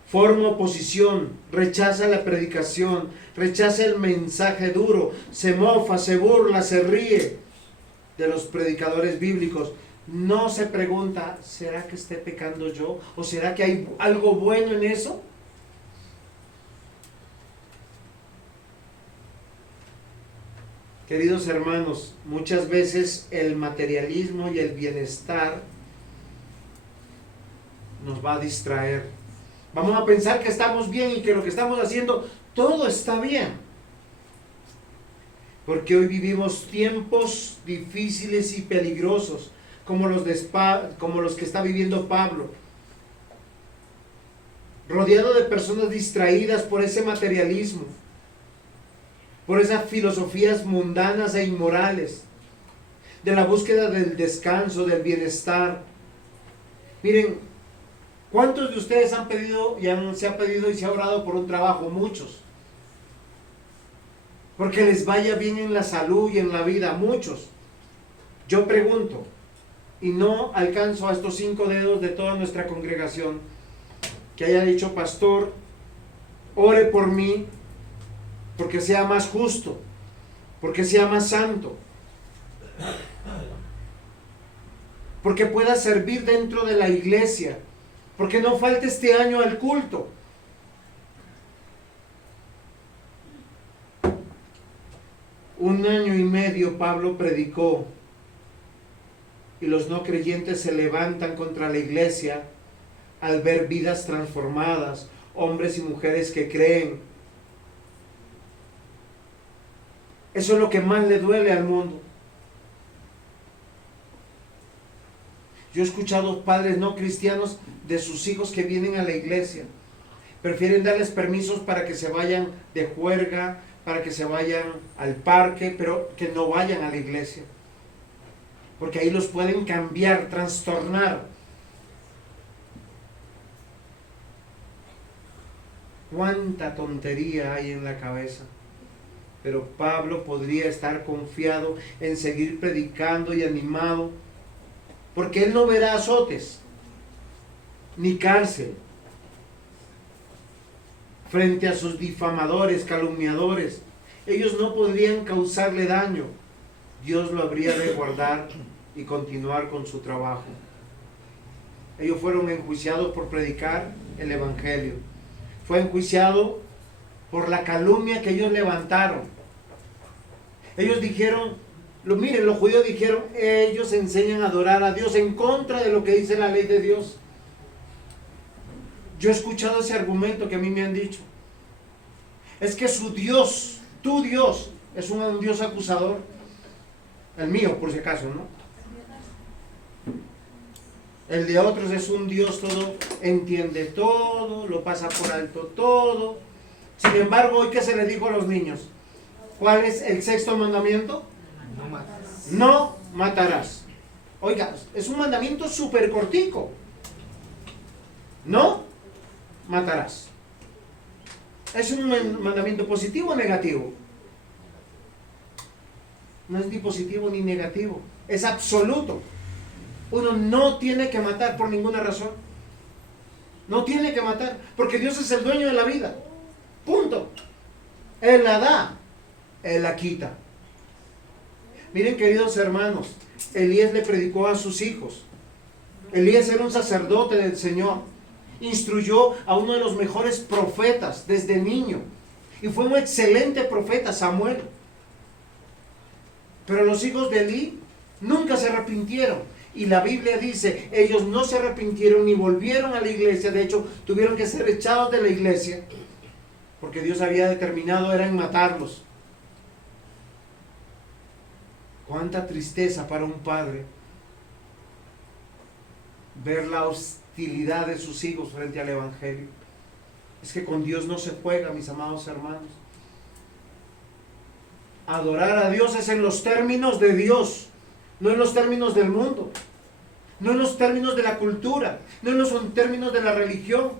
forma oposición, rechaza la predicación, rechaza el mensaje duro, se mofa, se burla, se ríe de los predicadores bíblicos. No se pregunta, ¿será que esté pecando yo? ¿O será que hay algo bueno en eso? Queridos hermanos, muchas veces el materialismo y el bienestar nos va a distraer. Vamos a pensar que estamos bien y que lo que estamos haciendo todo está bien. Porque hoy vivimos tiempos difíciles y peligrosos, como los que está viviendo Pablo, rodeado de personas distraídas por ese materialismo, por esas filosofías mundanas e inmorales, de la búsqueda del descanso, del bienestar. Miren, ¿cuántos de ustedes han pedido se ha pedido y se ha orado por un trabajo? Muchos. Porque les vaya bien en la salud y en la vida, muchos. Yo pregunto, y no alcanzo a estos 5 dedos de toda nuestra congregación, que haya dicho, pastor, ore por mí, porque sea más justo, porque sea más santo, porque pueda servir dentro de la iglesia, porque no falte este año al culto. Un año y medio Pablo predicó y los no creyentes se levantan contra la iglesia al ver vidas transformadas, hombres y mujeres que creen. Eso es lo que más le duele al mundo. Yo he escuchado padres no cristianos de sus hijos que vienen a la iglesia. Prefieren darles permisos para que se vayan de juerga, para que se vayan al parque, pero que no vayan a la iglesia. Porque ahí los pueden cambiar, trastornar. Cuánta tontería hay en la cabeza. Pero Pablo podría estar confiado en seguir predicando y animado, porque él no verá azotes, ni cárcel, frente a sus difamadores, calumniadores. Ellos no podrían causarle daño. Dios lo habría de guardar y continuar con su trabajo. Ellos fueron enjuiciados por predicar el evangelio. Fue enjuiciado por la calumnia que ellos levantaron. Ellos dijeron, miren, los judíos dijeron, ellos enseñan a adorar a Dios en contra de lo que dice la ley de Dios. Yo he escuchado ese argumento que a mí me han dicho. Es que su Dios, tu Dios, es un Dios acusador. El mío, por si acaso, ¿no? El de otros es un Dios todo, entiende todo, lo pasa por alto todo. Sin embargo, hoy, ¿qué se le dijo a los niños? ¿Cuál es el 6º mandamiento? No matarás. No matarás. Oiga, es un mandamiento súper cortico. No matarás. ¿Es un mandamiento positivo o negativo? No es ni positivo ni negativo. Es absoluto. Uno no tiene que matar por ninguna razón. No tiene que matar, porque Dios es el dueño de la vida. Punto. Él la da, Él la quita. Miren, queridos hermanos, Elías le predicó a sus hijos. Elías era un sacerdote del Señor. Instruyó a uno de los mejores profetas desde niño. Y fue un excelente profeta, Samuel. Pero los hijos de Elí nunca se arrepintieron. Y la Biblia dice, ellos no se arrepintieron ni volvieron a la iglesia. De hecho, tuvieron que ser echados de la iglesia, porque Dios había determinado era en matarlos. Cuánta tristeza para un padre ver la hostilidad de sus hijos frente al evangelio. Es que con Dios no se juega, mis amados hermanos. Adorar a Dios es en los términos de Dios, no en los términos del mundo, no en los términos de la cultura, no en los términos de la religión.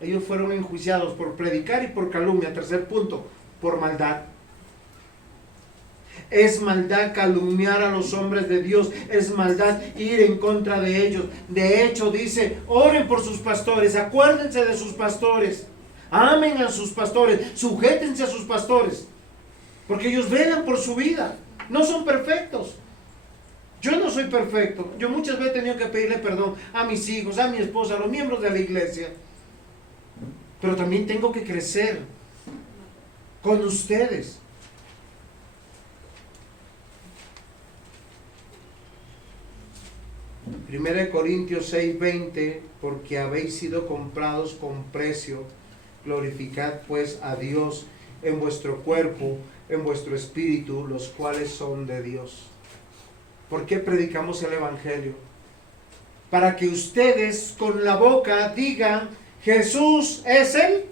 Ellos fueron enjuiciados por predicar y por calumnia. Tercer punto, por maldad. Es maldad calumniar a los hombres de Dios. Es maldad ir en contra de ellos. De hecho, dice, oren por sus pastores, acuérdense de sus pastores, amen a sus pastores, sujétense a sus pastores, porque ellos velan por su vida. No son perfectos. Yo no soy perfecto. Yo muchas veces he tenido que pedirle perdón a mis hijos, a mi esposa, a los miembros de la iglesia. Pero también tengo que crecer con ustedes. Primera de Corintios 6:20, porque habéis sido comprados con precio, glorificad pues a Dios en vuestro cuerpo, en vuestro espíritu, los cuales son de Dios. ¿Por qué predicamos el Evangelio? Para que ustedes con la boca digan, Jesús es el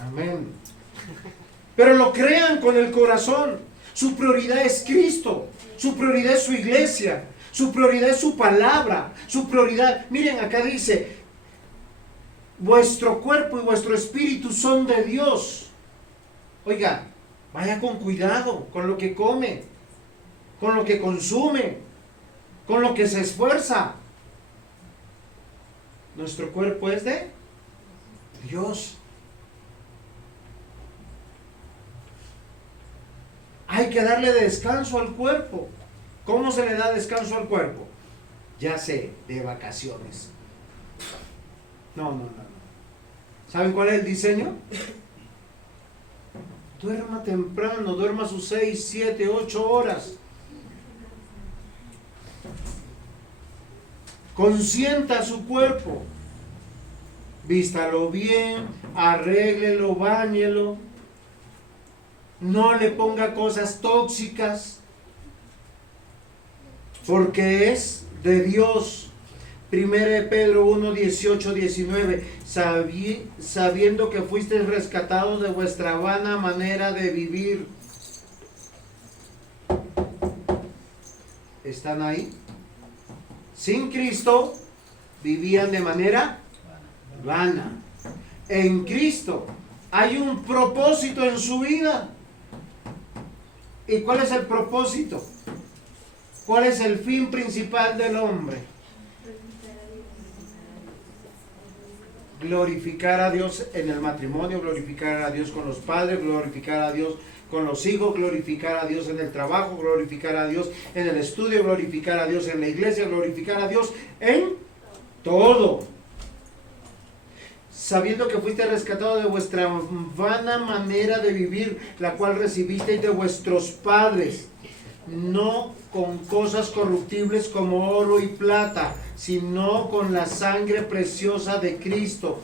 Amén. Pero lo crean con el corazón. Su prioridad es Cristo. Su prioridad es su iglesia. Su prioridad es su palabra. Su prioridad, miren acá dice, vuestro cuerpo y vuestro espíritu son de Dios. Oiga, vaya con cuidado con lo que come, con lo que consume, con lo que se esfuerza. Nuestro cuerpo es de Dios. Hay que darle descanso al cuerpo. ¿Cómo se le da descanso al cuerpo? Ya sé, de vacaciones. No. ¿Saben cuál es el diseño? Duerma temprano, duerma sus 6, 7, 8 horas. Consienta su cuerpo. Vístalo bien, arréglelo, báñelo. No le ponga cosas tóxicas, porque es de Dios. 1 Pedro 1, 18, 19. Sabiendo que fuisteis rescatados de vuestra vana manera de vivir. ¿Están ahí? Sin Cristo vivían de manera vana. En Cristo hay un propósito en su vida. ¿Y cuál es el propósito? ¿Cuál es el fin principal del hombre? Glorificar a Dios en el matrimonio, glorificar a Dios con los padres, glorificar a Dios con los hijos, glorificar a Dios en el trabajo, glorificar a Dios en el estudio, glorificar a Dios en la iglesia, glorificar a Dios en todo. Sabiendo que fuiste rescatado de vuestra vana manera de vivir, la cual recibisteis de vuestros padres, no con cosas corruptibles como oro y plata, sino con la sangre preciosa de Cristo,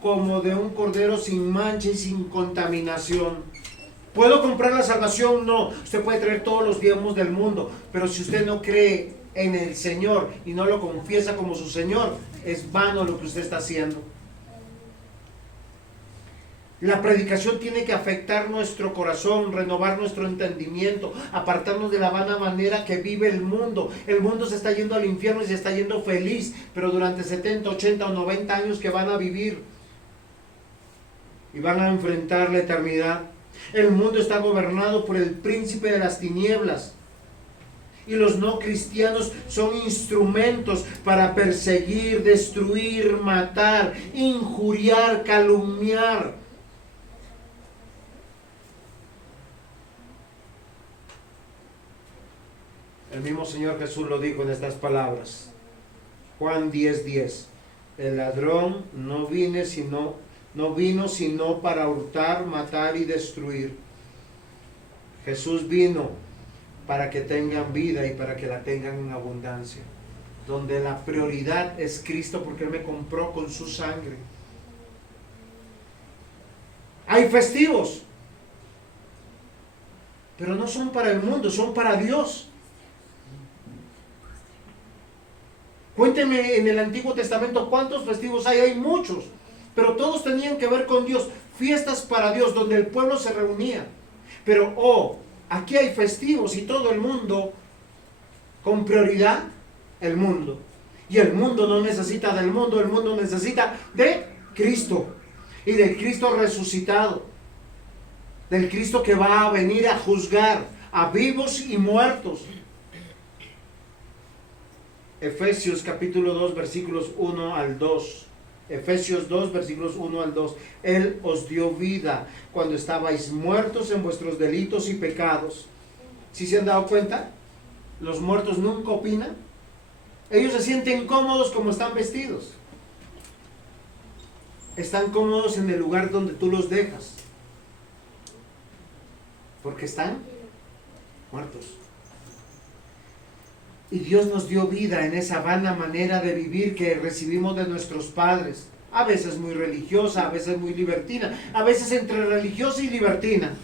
como de un cordero sin mancha y sin contaminación. ¿Puedo comprar la salvación? No. Usted puede traer todos los diezmos del mundo, pero si usted no cree en el Señor y no lo confiesa como su Señor, es vano lo que usted está haciendo. La predicación tiene que afectar nuestro corazón, renovar nuestro entendimiento, apartarnos de la vana manera que vive el mundo. El mundo se está yendo al infierno y se está yendo feliz, pero durante 70, 80 o 90 años que van a vivir y van a enfrentar la eternidad. El mundo está gobernado por el príncipe de las tinieblas. Y los no cristianos son instrumentos para perseguir, destruir, matar, injuriar, calumniar. El mismo Señor Jesús lo dijo en estas palabras. Juan 10:10. El ladrón no vino sino para hurtar, matar y destruir. Jesús vino para que tengan vida y para que la tengan en abundancia. Donde la prioridad es Cristo, porque Él me compró con su sangre. Hay festivos, pero no son para el mundo, son para Dios. Cuéntenme en el Antiguo Testamento cuántos festivos hay. Hay muchos, pero todos tenían que ver con Dios. Fiestas para Dios, donde el pueblo se reunía. Pero, aquí hay festivos y todo el mundo, con prioridad, el mundo. Y el mundo no necesita del mundo, el mundo necesita de Cristo. Y de Cristo resucitado. del Cristo que va a venir a juzgar a vivos y muertos. Efesios capítulo 2 versículos 1 al 2. Efesios 2 versículos 1 al 2. Él os dio vida cuando estabais muertos en vuestros delitos y pecados. ¿Sí se han dado cuenta? Los muertos nunca opinan. Ellos se sienten cómodos como están vestidos. Están cómodos en el lugar donde tú los dejas, porque están muertos. Y Dios nos dio vida en esa vana manera de vivir que recibimos de nuestros padres, a veces muy religiosa, a veces muy libertina, a veces entre religiosa y libertina,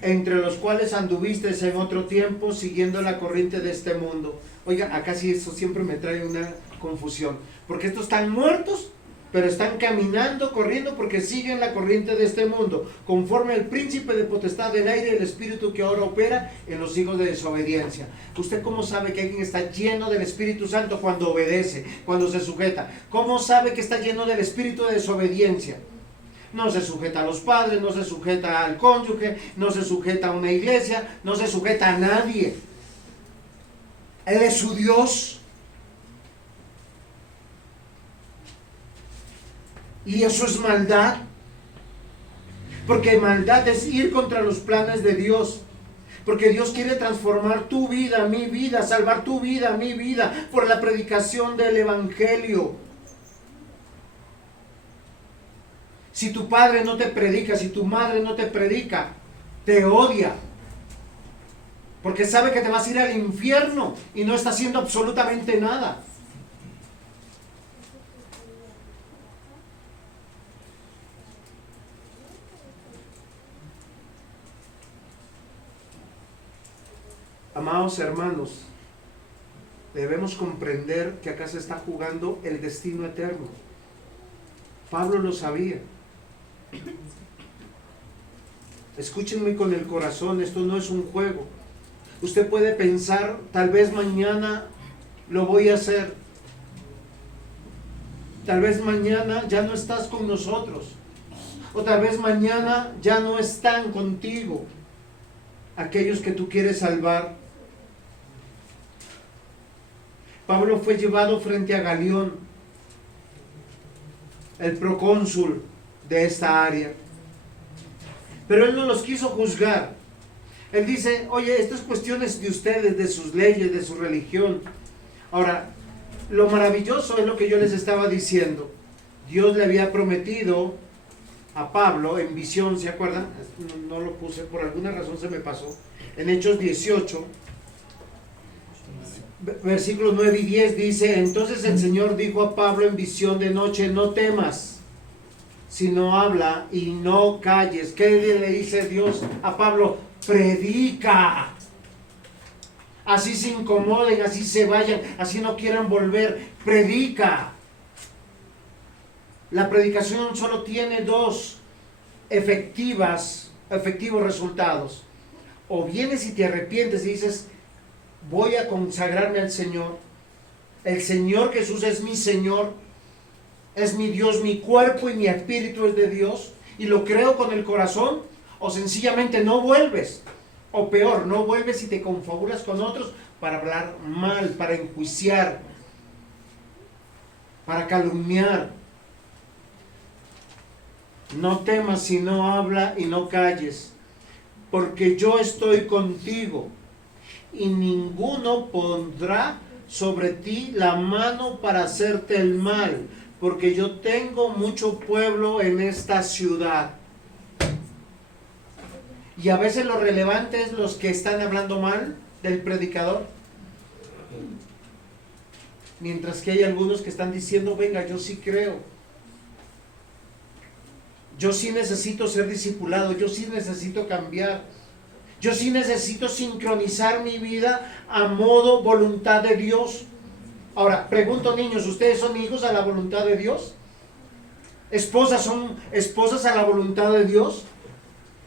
entre los cuales anduvisteis en otro tiempo siguiendo la corriente de este mundo. Oiga, acá sí eso siempre me trae una confusión, porque estos están muertos, pero están caminando, corriendo, porque siguen la corriente de este mundo, conforme al príncipe de potestad del aire, el espíritu que ahora opera en los hijos de desobediencia. ¿Usted cómo sabe que alguien está lleno del Espíritu Santo? Cuando obedece, cuando se sujeta. ¿Cómo sabe que está lleno del espíritu de desobediencia? No se sujeta a los padres, no se sujeta al cónyuge, no se sujeta a una iglesia, no se sujeta a nadie. Él es su Dios. Y eso es maldad. Porque maldad es ir contra los planes de Dios. Porque Dios quiere transformar tu vida, mi vida, salvar tu vida, mi vida, por la predicación del Evangelio. Si tu padre no te predica, si tu madre no te predica, te odia. Porque sabe que te vas a ir al infierno y no está haciendo absolutamente nada. Amados hermanos, debemos comprender que acá se está jugando el destino eterno. Pablo lo sabía. Escúchenme con el corazón, esto no es un juego. Usted puede pensar, tal vez mañana lo voy a hacer. Tal vez mañana ya no estás con nosotros. O tal vez mañana ya no están contigo aquellos que tú quieres salvar. Pablo fue llevado frente a Galión, el procónsul de esta área. Pero él no los quiso juzgar. Él dice, oye, estas cuestiones de ustedes, de sus leyes, de su religión. Ahora, lo maravilloso es lo que yo les estaba diciendo. Dios le había prometido a Pablo en visión, ¿se acuerdan? No lo puse, por alguna razón se me pasó. En Hechos 18, versículos 9 y 10 dice, entonces el Señor dijo a Pablo en visión de noche, no temas, sino habla y no calles. ¿Qué le dice Dios a Pablo? Predica. Así se incomoden, así se vayan, así no quieran volver. Predica. La predicación solo tiene dos efectivos resultados. O vienes y te arrepientes y dices, voy a consagrarme al Señor. El Señor Jesús es mi Señor, es mi Dios, mi cuerpo y mi espíritu es de Dios, y lo creo con el corazón. O sencillamente no vuelves, o peor, no vuelves y te confabulas con otros para hablar mal, para enjuiciar, para calumniar. No temas, sino habla y no calles, porque yo estoy contigo, y ninguno pondrá sobre ti la mano para hacerte el mal, porque yo tengo mucho pueblo en esta ciudad. Y a veces lo relevante es los que están hablando mal del predicador, mientras que hay algunos que están diciendo, venga, yo sí creo, yo sí necesito ser discipulado, yo sí necesito cambiar, yo sí necesito sincronizar mi vida a modo voluntad de Dios. Ahora, pregunto, niños, ¿ustedes son hijos a la voluntad de Dios? ¿Esposas son esposas a la voluntad de Dios?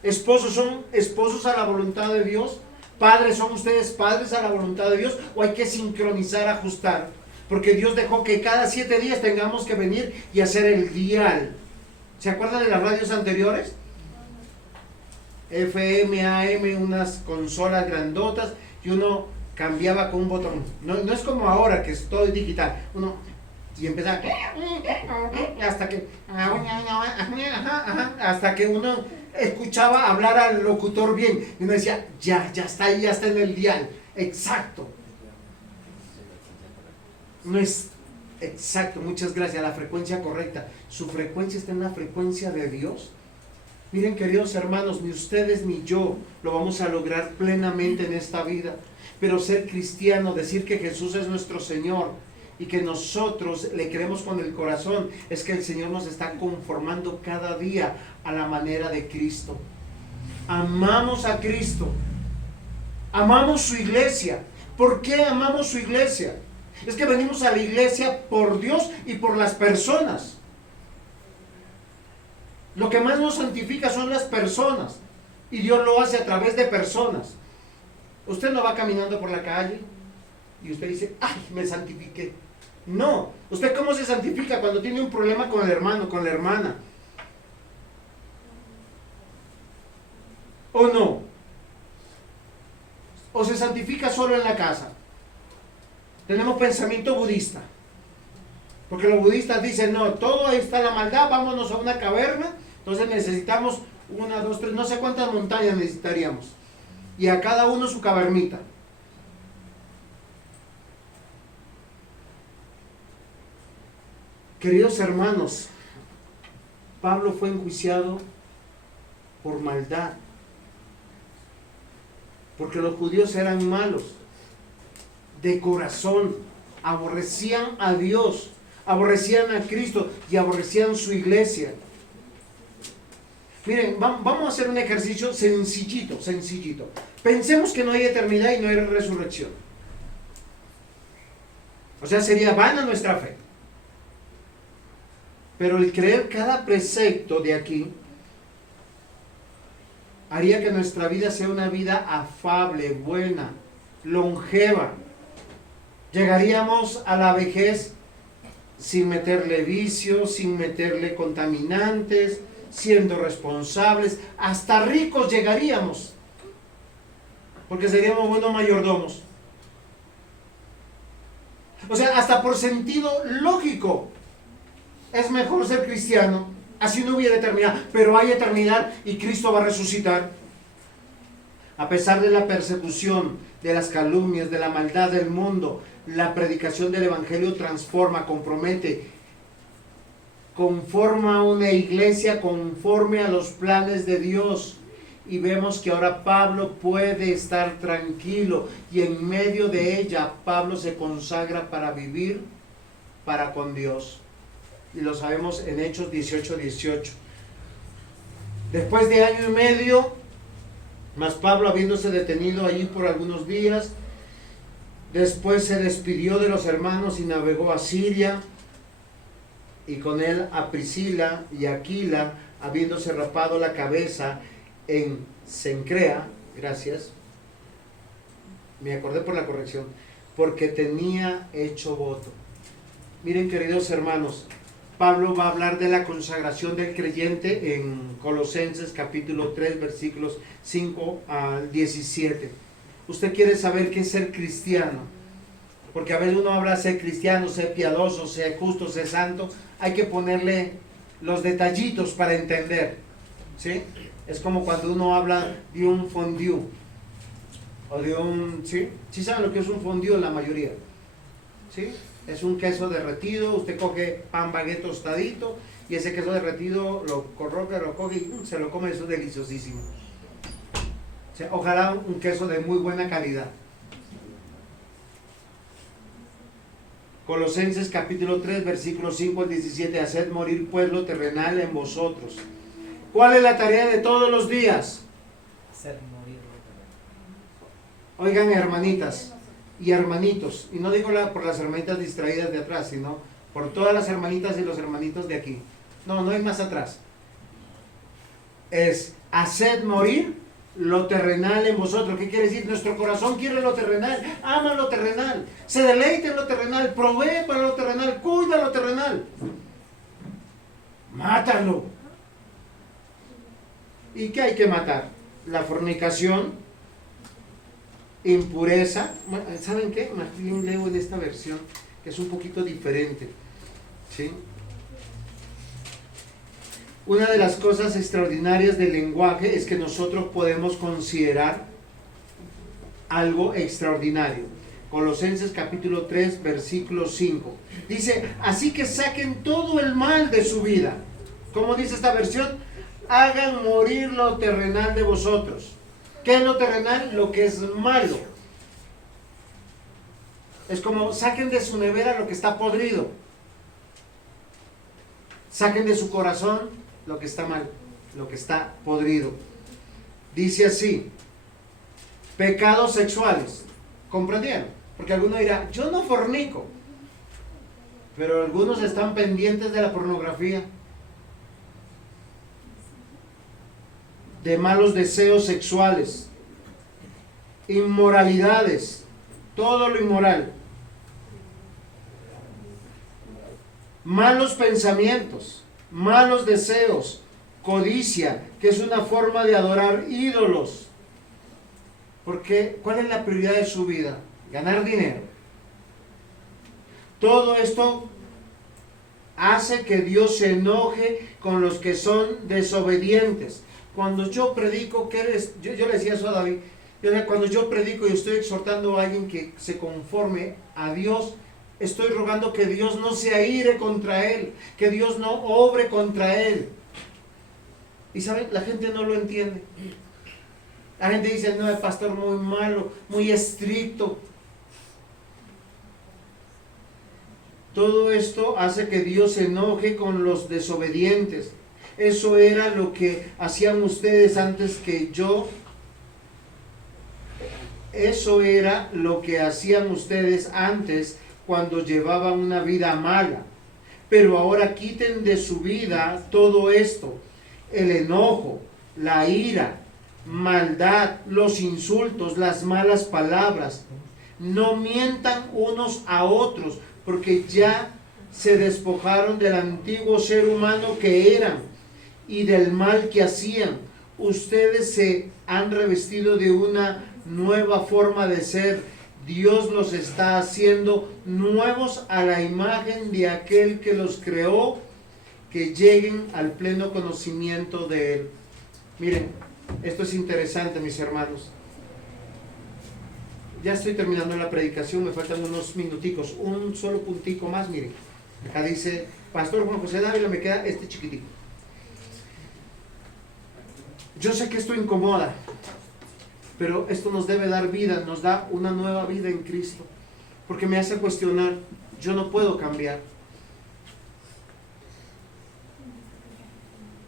¿Esposos son esposos a la voluntad de Dios? ¿Padres son ustedes padres a la voluntad de Dios? ¿O hay que sincronizar, ajustar? Porque Dios dejó que cada 7 días tengamos que venir y hacer el dial. ¿Se acuerdan de las radios anteriores? FM, AM, unas consolas grandotas y uno cambiaba con un botón. No es como ahora que es todo digital. Uno y empezaba hasta que uno escuchaba hablar al locutor bien y uno decía, ya está ahí, ya está en el dial. Exacto. No es exacto, muchas gracias, la frecuencia correcta. Su frecuencia está en la frecuencia de Dios. Miren, queridos hermanos, ni ustedes ni yo lo vamos a lograr plenamente en esta vida. Pero ser cristiano, decir que Jesús es nuestro Señor y que nosotros le creemos con el corazón, es que el Señor nos está conformando cada día a la manera de Cristo. Amamos a Cristo. Amamos su iglesia. ¿Por qué amamos su iglesia? Es que venimos a la iglesia por Dios y por las personas. Lo que más nos santifica son las personas. Y Dios lo hace a través de personas. Usted no va caminando por la calle y usted dice, ¡ay, me santifiqué! No. ¿Usted cómo se santifica? Cuando tiene un problema con el hermano, con la hermana. ¿O no? ¿O se santifica solo en la casa? Tenemos pensamiento budista. Porque los budistas dicen, no, todo ahí está la maldad, vámonos a una caverna. Entonces necesitamos 1, 2, 3, no sé cuántas montañas necesitaríamos. Y a cada uno su cavernita. Queridos hermanos, Pablo fue enjuiciado por maldad. Porque los judíos eran malos de corazón, aborrecían a Dios, aborrecían a Cristo y aborrecían su iglesia. Miren, vamos a hacer un ejercicio sencillito. Pensemos que no hay eternidad y no hay resurrección. O sea, sería vana nuestra fe. Pero el creer cada precepto de aquí haría que nuestra vida sea una vida afable, buena, longeva. Llegaríamos a la vejez sin meterle vicios, sin meterle contaminantes, siendo responsables, hasta ricos llegaríamos, porque seríamos buenos mayordomos. O sea, hasta por sentido lógico, es mejor ser cristiano, así no hubiera eternidad, pero hay eternidad y Cristo va a resucitar. A pesar de la persecución, de las calumnias, de la maldad del mundo, la predicación del Evangelio transforma, compromete, conforma una iglesia conforme a los planes de Dios. Y vemos que ahora Pablo puede estar tranquilo y en medio de ella Pablo se consagra para vivir para con Dios. Y lo sabemos en Hechos 18:18. Después de 1.5 años, más Pablo habiéndose detenido allí por algunos días, después se despidió de los hermanos y navegó a Siria, y con él a Priscila y Aquila, habiéndose rapado la cabeza en Cencrea, gracias, me acordé por la corrección, porque tenía hecho voto. Miren, queridos hermanos, Pablo va a hablar de la consagración del creyente en Colosenses capítulo 3 versículos 5 al 17. Usted quiere saber qué es ser cristiano, porque a veces uno habla de ser cristiano, ser piadoso, ser justo, ser santo. Hay que ponerle los detallitos para entender, ¿sí? Es como cuando uno habla de un fondue o de un, ¿sí? ¿Sí saben lo que es un fondue? La mayoría, ¿sí? Es un queso derretido, usted coge pan baguette tostadito y ese queso derretido lo corroca, lo coge y se lo come, eso es deliciosísimo. O sea, ojalá un queso de muy buena calidad. Colosenses capítulo 3 versículos 5 al 17, haced morir pues lo terrenal en vosotros. ¿Cuál es la tarea de todos los días? Hacer morir lo terrenal. Oigan, hermanitas y hermanitos, y no digo por las hermanitas distraídas de atrás, sino por todas las hermanitas y los hermanitos de aquí. No hay más atrás. Es haced morir lo terrenal en vosotros. ¿Qué quiere decir? Nuestro corazón quiere lo terrenal, ama lo terrenal, se deleita en lo terrenal, provee para lo terrenal, cuida lo terrenal. Mátalo. ¿Y qué hay que matar? La fornicación, impureza. ¿Saben qué? Más bien leo en esta versión, que es un poquito diferente, ¿sí? Una de las cosas extraordinarias del lenguaje es que nosotros podemos considerar algo extraordinario. Colosenses capítulo 3, versículo 5. Dice, así que saquen todo el mal de su vida. ¿Cómo dice esta versión? Hagan morir lo terrenal de vosotros. ¿Qué es lo terrenal? Lo que es malo. Es como saquen de su nevera lo que está podrido. Saquen de su corazón lo que está mal, lo que está podrido. Dice así, pecados sexuales. ¿Comprendieron? Porque alguno dirá, yo no fornico. Pero algunos están pendientes de la pornografía, de malos deseos sexuales, inmoralidades, todo lo inmoral, malos pensamientos, malos deseos, codicia, que es una forma de adorar ídolos. Porque, ¿cuál es la prioridad de su vida? Ganar dinero. Todo esto hace que Dios se enoje con los que son desobedientes. Cuando yo predico, yo le decía eso a David, cuando yo predico y estoy exhortando a alguien que se conforme a Dios, estoy rogando que Dios no se aire contra él, que Dios no obre contra él. Y saben, la gente no lo entiende. La gente dice, no, el pastor muy malo, muy estricto. Todo esto hace que Dios se enoje con los desobedientes. Eso era lo que hacían ustedes antes que yo. Eso era lo que hacían ustedes antes cuando llevaban una vida mala. Pero ahora quiten de su vida todo esto: el enojo, la ira, maldad, los insultos, las malas palabras. No mientan unos a otros, porque ya se despojaron del antiguo ser humano que eran y del mal que hacían. Ustedes se han revestido de una nueva forma de ser. Dios los está haciendo nuevos a la imagen de aquel que los creó, que lleguen al pleno conocimiento de Él. Miren, esto es interesante, mis hermanos. Ya estoy terminando la predicación, me faltan unos minuticos, un solo puntico más. Miren, acá dice, Pastor Juan José Dávila, me queda este chiquitico. Yo sé que esto incomoda, pero esto nos debe dar vida, nos da una nueva vida en Cristo, porque me hace cuestionar, yo no puedo cambiar.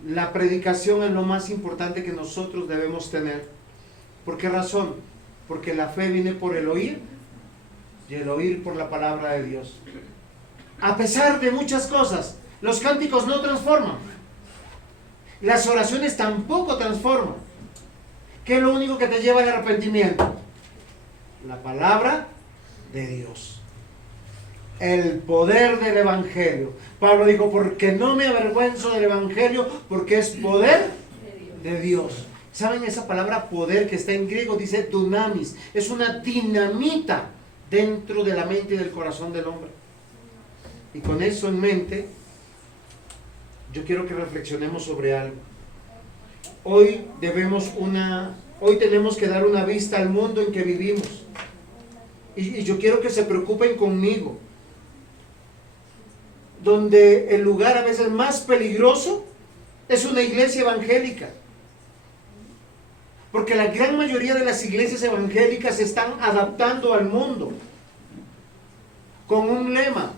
La predicación es lo más importante que nosotros debemos tener. ¿Por qué razón? Porque la fe viene por el oír, y el oír por la palabra de Dios. A pesar de muchas cosas, los cánticos no transforman, las oraciones tampoco transforman. ¿Qué es lo único que te lleva al arrepentimiento? La palabra de Dios, el poder del Evangelio. Pablo dijo, porque no me avergüenzo del Evangelio, porque es poder de Dios. ¿Saben? Esa palabra poder que está en griego dice dunamis, es una dinamita dentro de la mente y del corazón del hombre. Y con eso en mente, yo quiero que reflexionemos sobre algo. Hoy tenemos que dar una vista al mundo en que vivimos. Y yo quiero que se preocupen conmigo. Donde el lugar a veces más peligroso es una iglesia evangélica. Porque la gran mayoría de las iglesias evangélicas se están adaptando al mundo. Con un lema: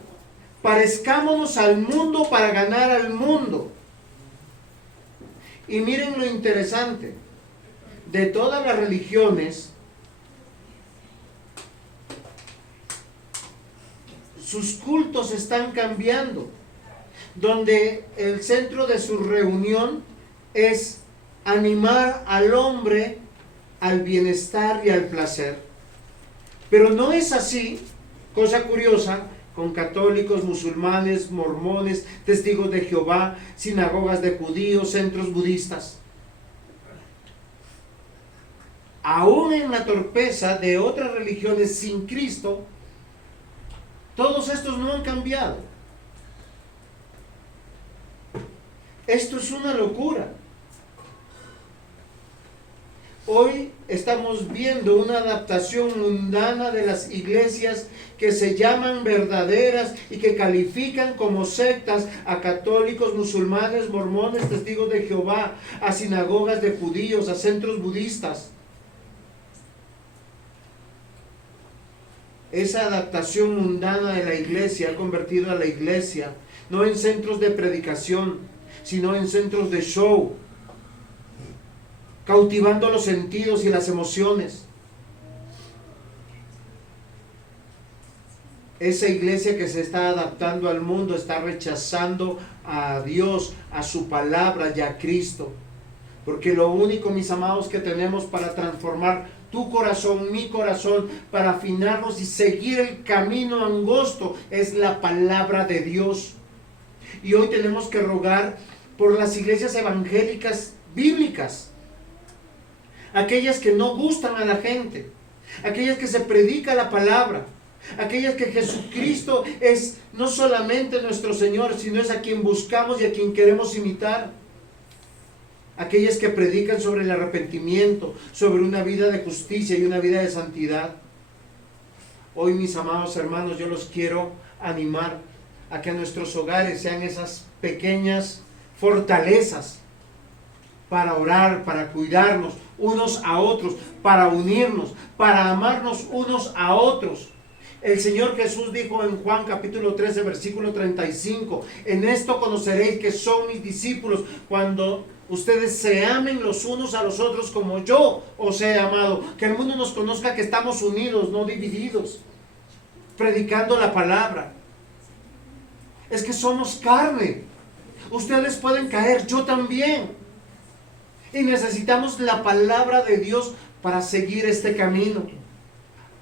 parezcámonos al mundo para ganar al mundo. Y miren lo interesante, de todas las religiones, sus cultos están cambiando, donde el centro de su reunión es animar al hombre al bienestar y al placer. Pero no es así, cosa curiosa, con católicos, musulmanes, mormones, testigos de Jehová, sinagogas de judíos, centros budistas. aún en la torpeza de otras religiones sin Cristo, todos estos no han cambiado. Esto es una locura. Hoy estamos viendo una adaptación mundana de las iglesias que se llaman verdaderas y que califican como sectas a católicos, musulmanes, mormones, testigos de Jehová, a sinagogas de judíos, a centros budistas. Esa adaptación mundana de la iglesia ha convertido a la iglesia no en centros de predicación, sino en centros de show, cautivando los sentidos y las emociones. Esa iglesia que se está adaptando al mundo está rechazando a Dios, a su palabra y a Cristo. Porque lo único, mis amados, que tenemos para transformar tu corazón, mi corazón, para afinarnos y seguir el camino angosto, es la palabra de Dios. Y hoy tenemos que rogar por las iglesias evangélicas bíblicas, aquellas que no gustan a la gente, aquellas que se predica la palabra, aquellas que Jesucristo es no solamente nuestro Señor, sino es a quien buscamos y a quien queremos imitar, aquellas que predican sobre el arrepentimiento, sobre una vida de justicia y una vida de santidad. Hoy, mis amados hermanos, yo los quiero animar a que nuestros hogares sean esas pequeñas fortalezas para orar, para cuidarnos unos a otros, para unirnos, para amarnos unos a otros. El Señor Jesús dijo en Juan capítulo 13, versículo 35, en esto conoceréis que son mis discípulos, cuando ustedes se amen los unos a los otros como yo os he amado. Que el mundo nos conozca que estamos unidos, no divididos, predicando la palabra. Es que somos carne. Ustedes pueden caer, yo también. Y necesitamos la palabra de Dios para seguir este camino,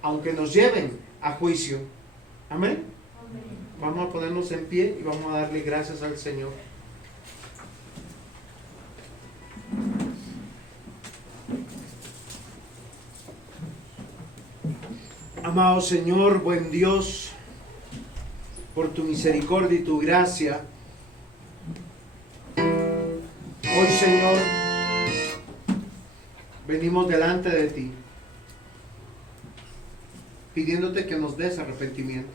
aunque nos lleven a juicio. Amén. Vamos a ponernos en pie y vamos a darle gracias al Señor. Amado Señor, buen Dios, por tu misericordia y tu gracia, hoy, Señor, venimos delante de ti, pidiéndote que nos des arrepentimiento,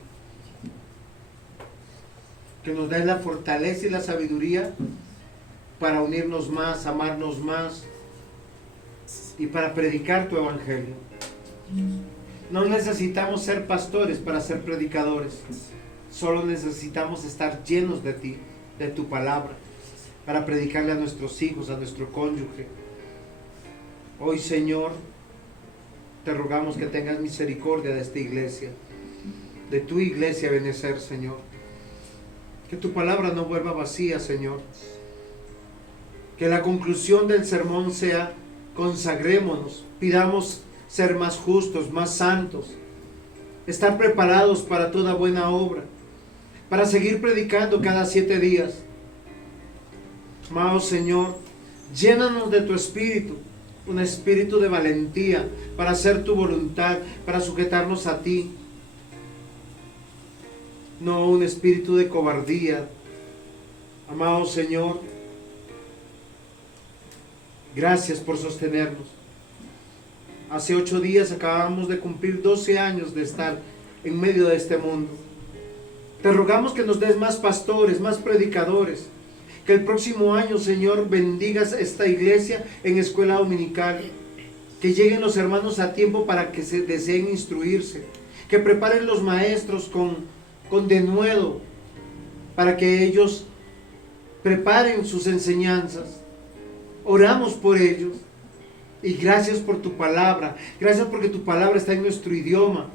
que nos des la fortaleza y la sabiduría para unirnos más, amarnos más y para predicar tu evangelio. No necesitamos ser pastores para ser predicadores, solo necesitamos estar llenos de ti, de tu palabra, para predicarle a nuestros hijos, a nuestro cónyuge. Hoy, Señor, te rogamos que tengas misericordia de esta iglesia, de tu iglesia Benecer, Señor. Que tu palabra no vuelva vacía, Señor. Que la conclusión del sermón sea: consagrémonos, pidamos ser más justos, más santos, estar preparados para toda buena obra, para seguir predicando cada 7 días. Amado Señor, llénanos de tu espíritu, un espíritu de valentía para hacer tu voluntad, para sujetarnos a ti. No un espíritu de cobardía. Amado Señor, gracias por sostenernos. Hace 8 días acabamos de cumplir 12 años de estar en medio de este mundo. Te rogamos que nos des más pastores, más predicadores. Que el próximo año, Señor, bendigas esta iglesia en escuela dominical. Que lleguen los hermanos a tiempo para que se deseen instruirse. Que preparen los maestros con denuedo para que ellos preparen sus enseñanzas. Oramos por ellos. Y gracias por tu palabra. Gracias porque tu palabra está en nuestro idioma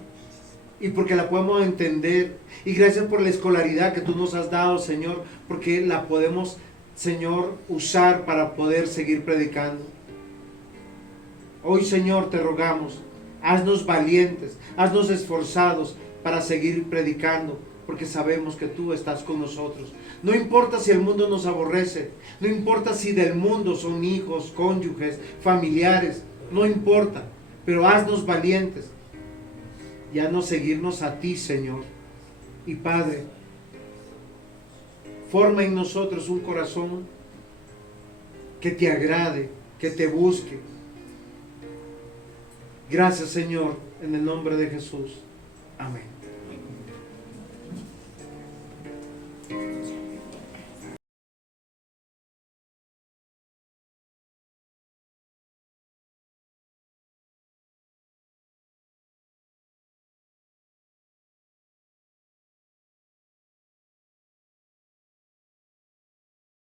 y porque la podemos entender. Y gracias por la escolaridad que tú nos has dado, Señor, porque la podemos, Señor, usar para poder seguir predicando. Hoy, Señor, te rogamos, haznos valientes, haznos esforzados para seguir predicando, porque sabemos que tú estás con nosotros. No importa si el mundo nos aborrece, no importa si del mundo son hijos, cónyuges, familiares, no importa. pero haznos valientes y haznos seguirnos a ti, Señor. Y Padre, forma en nosotros un corazón que te agrade, que te busque. Gracias, Señor, en el nombre de Jesús. Amén.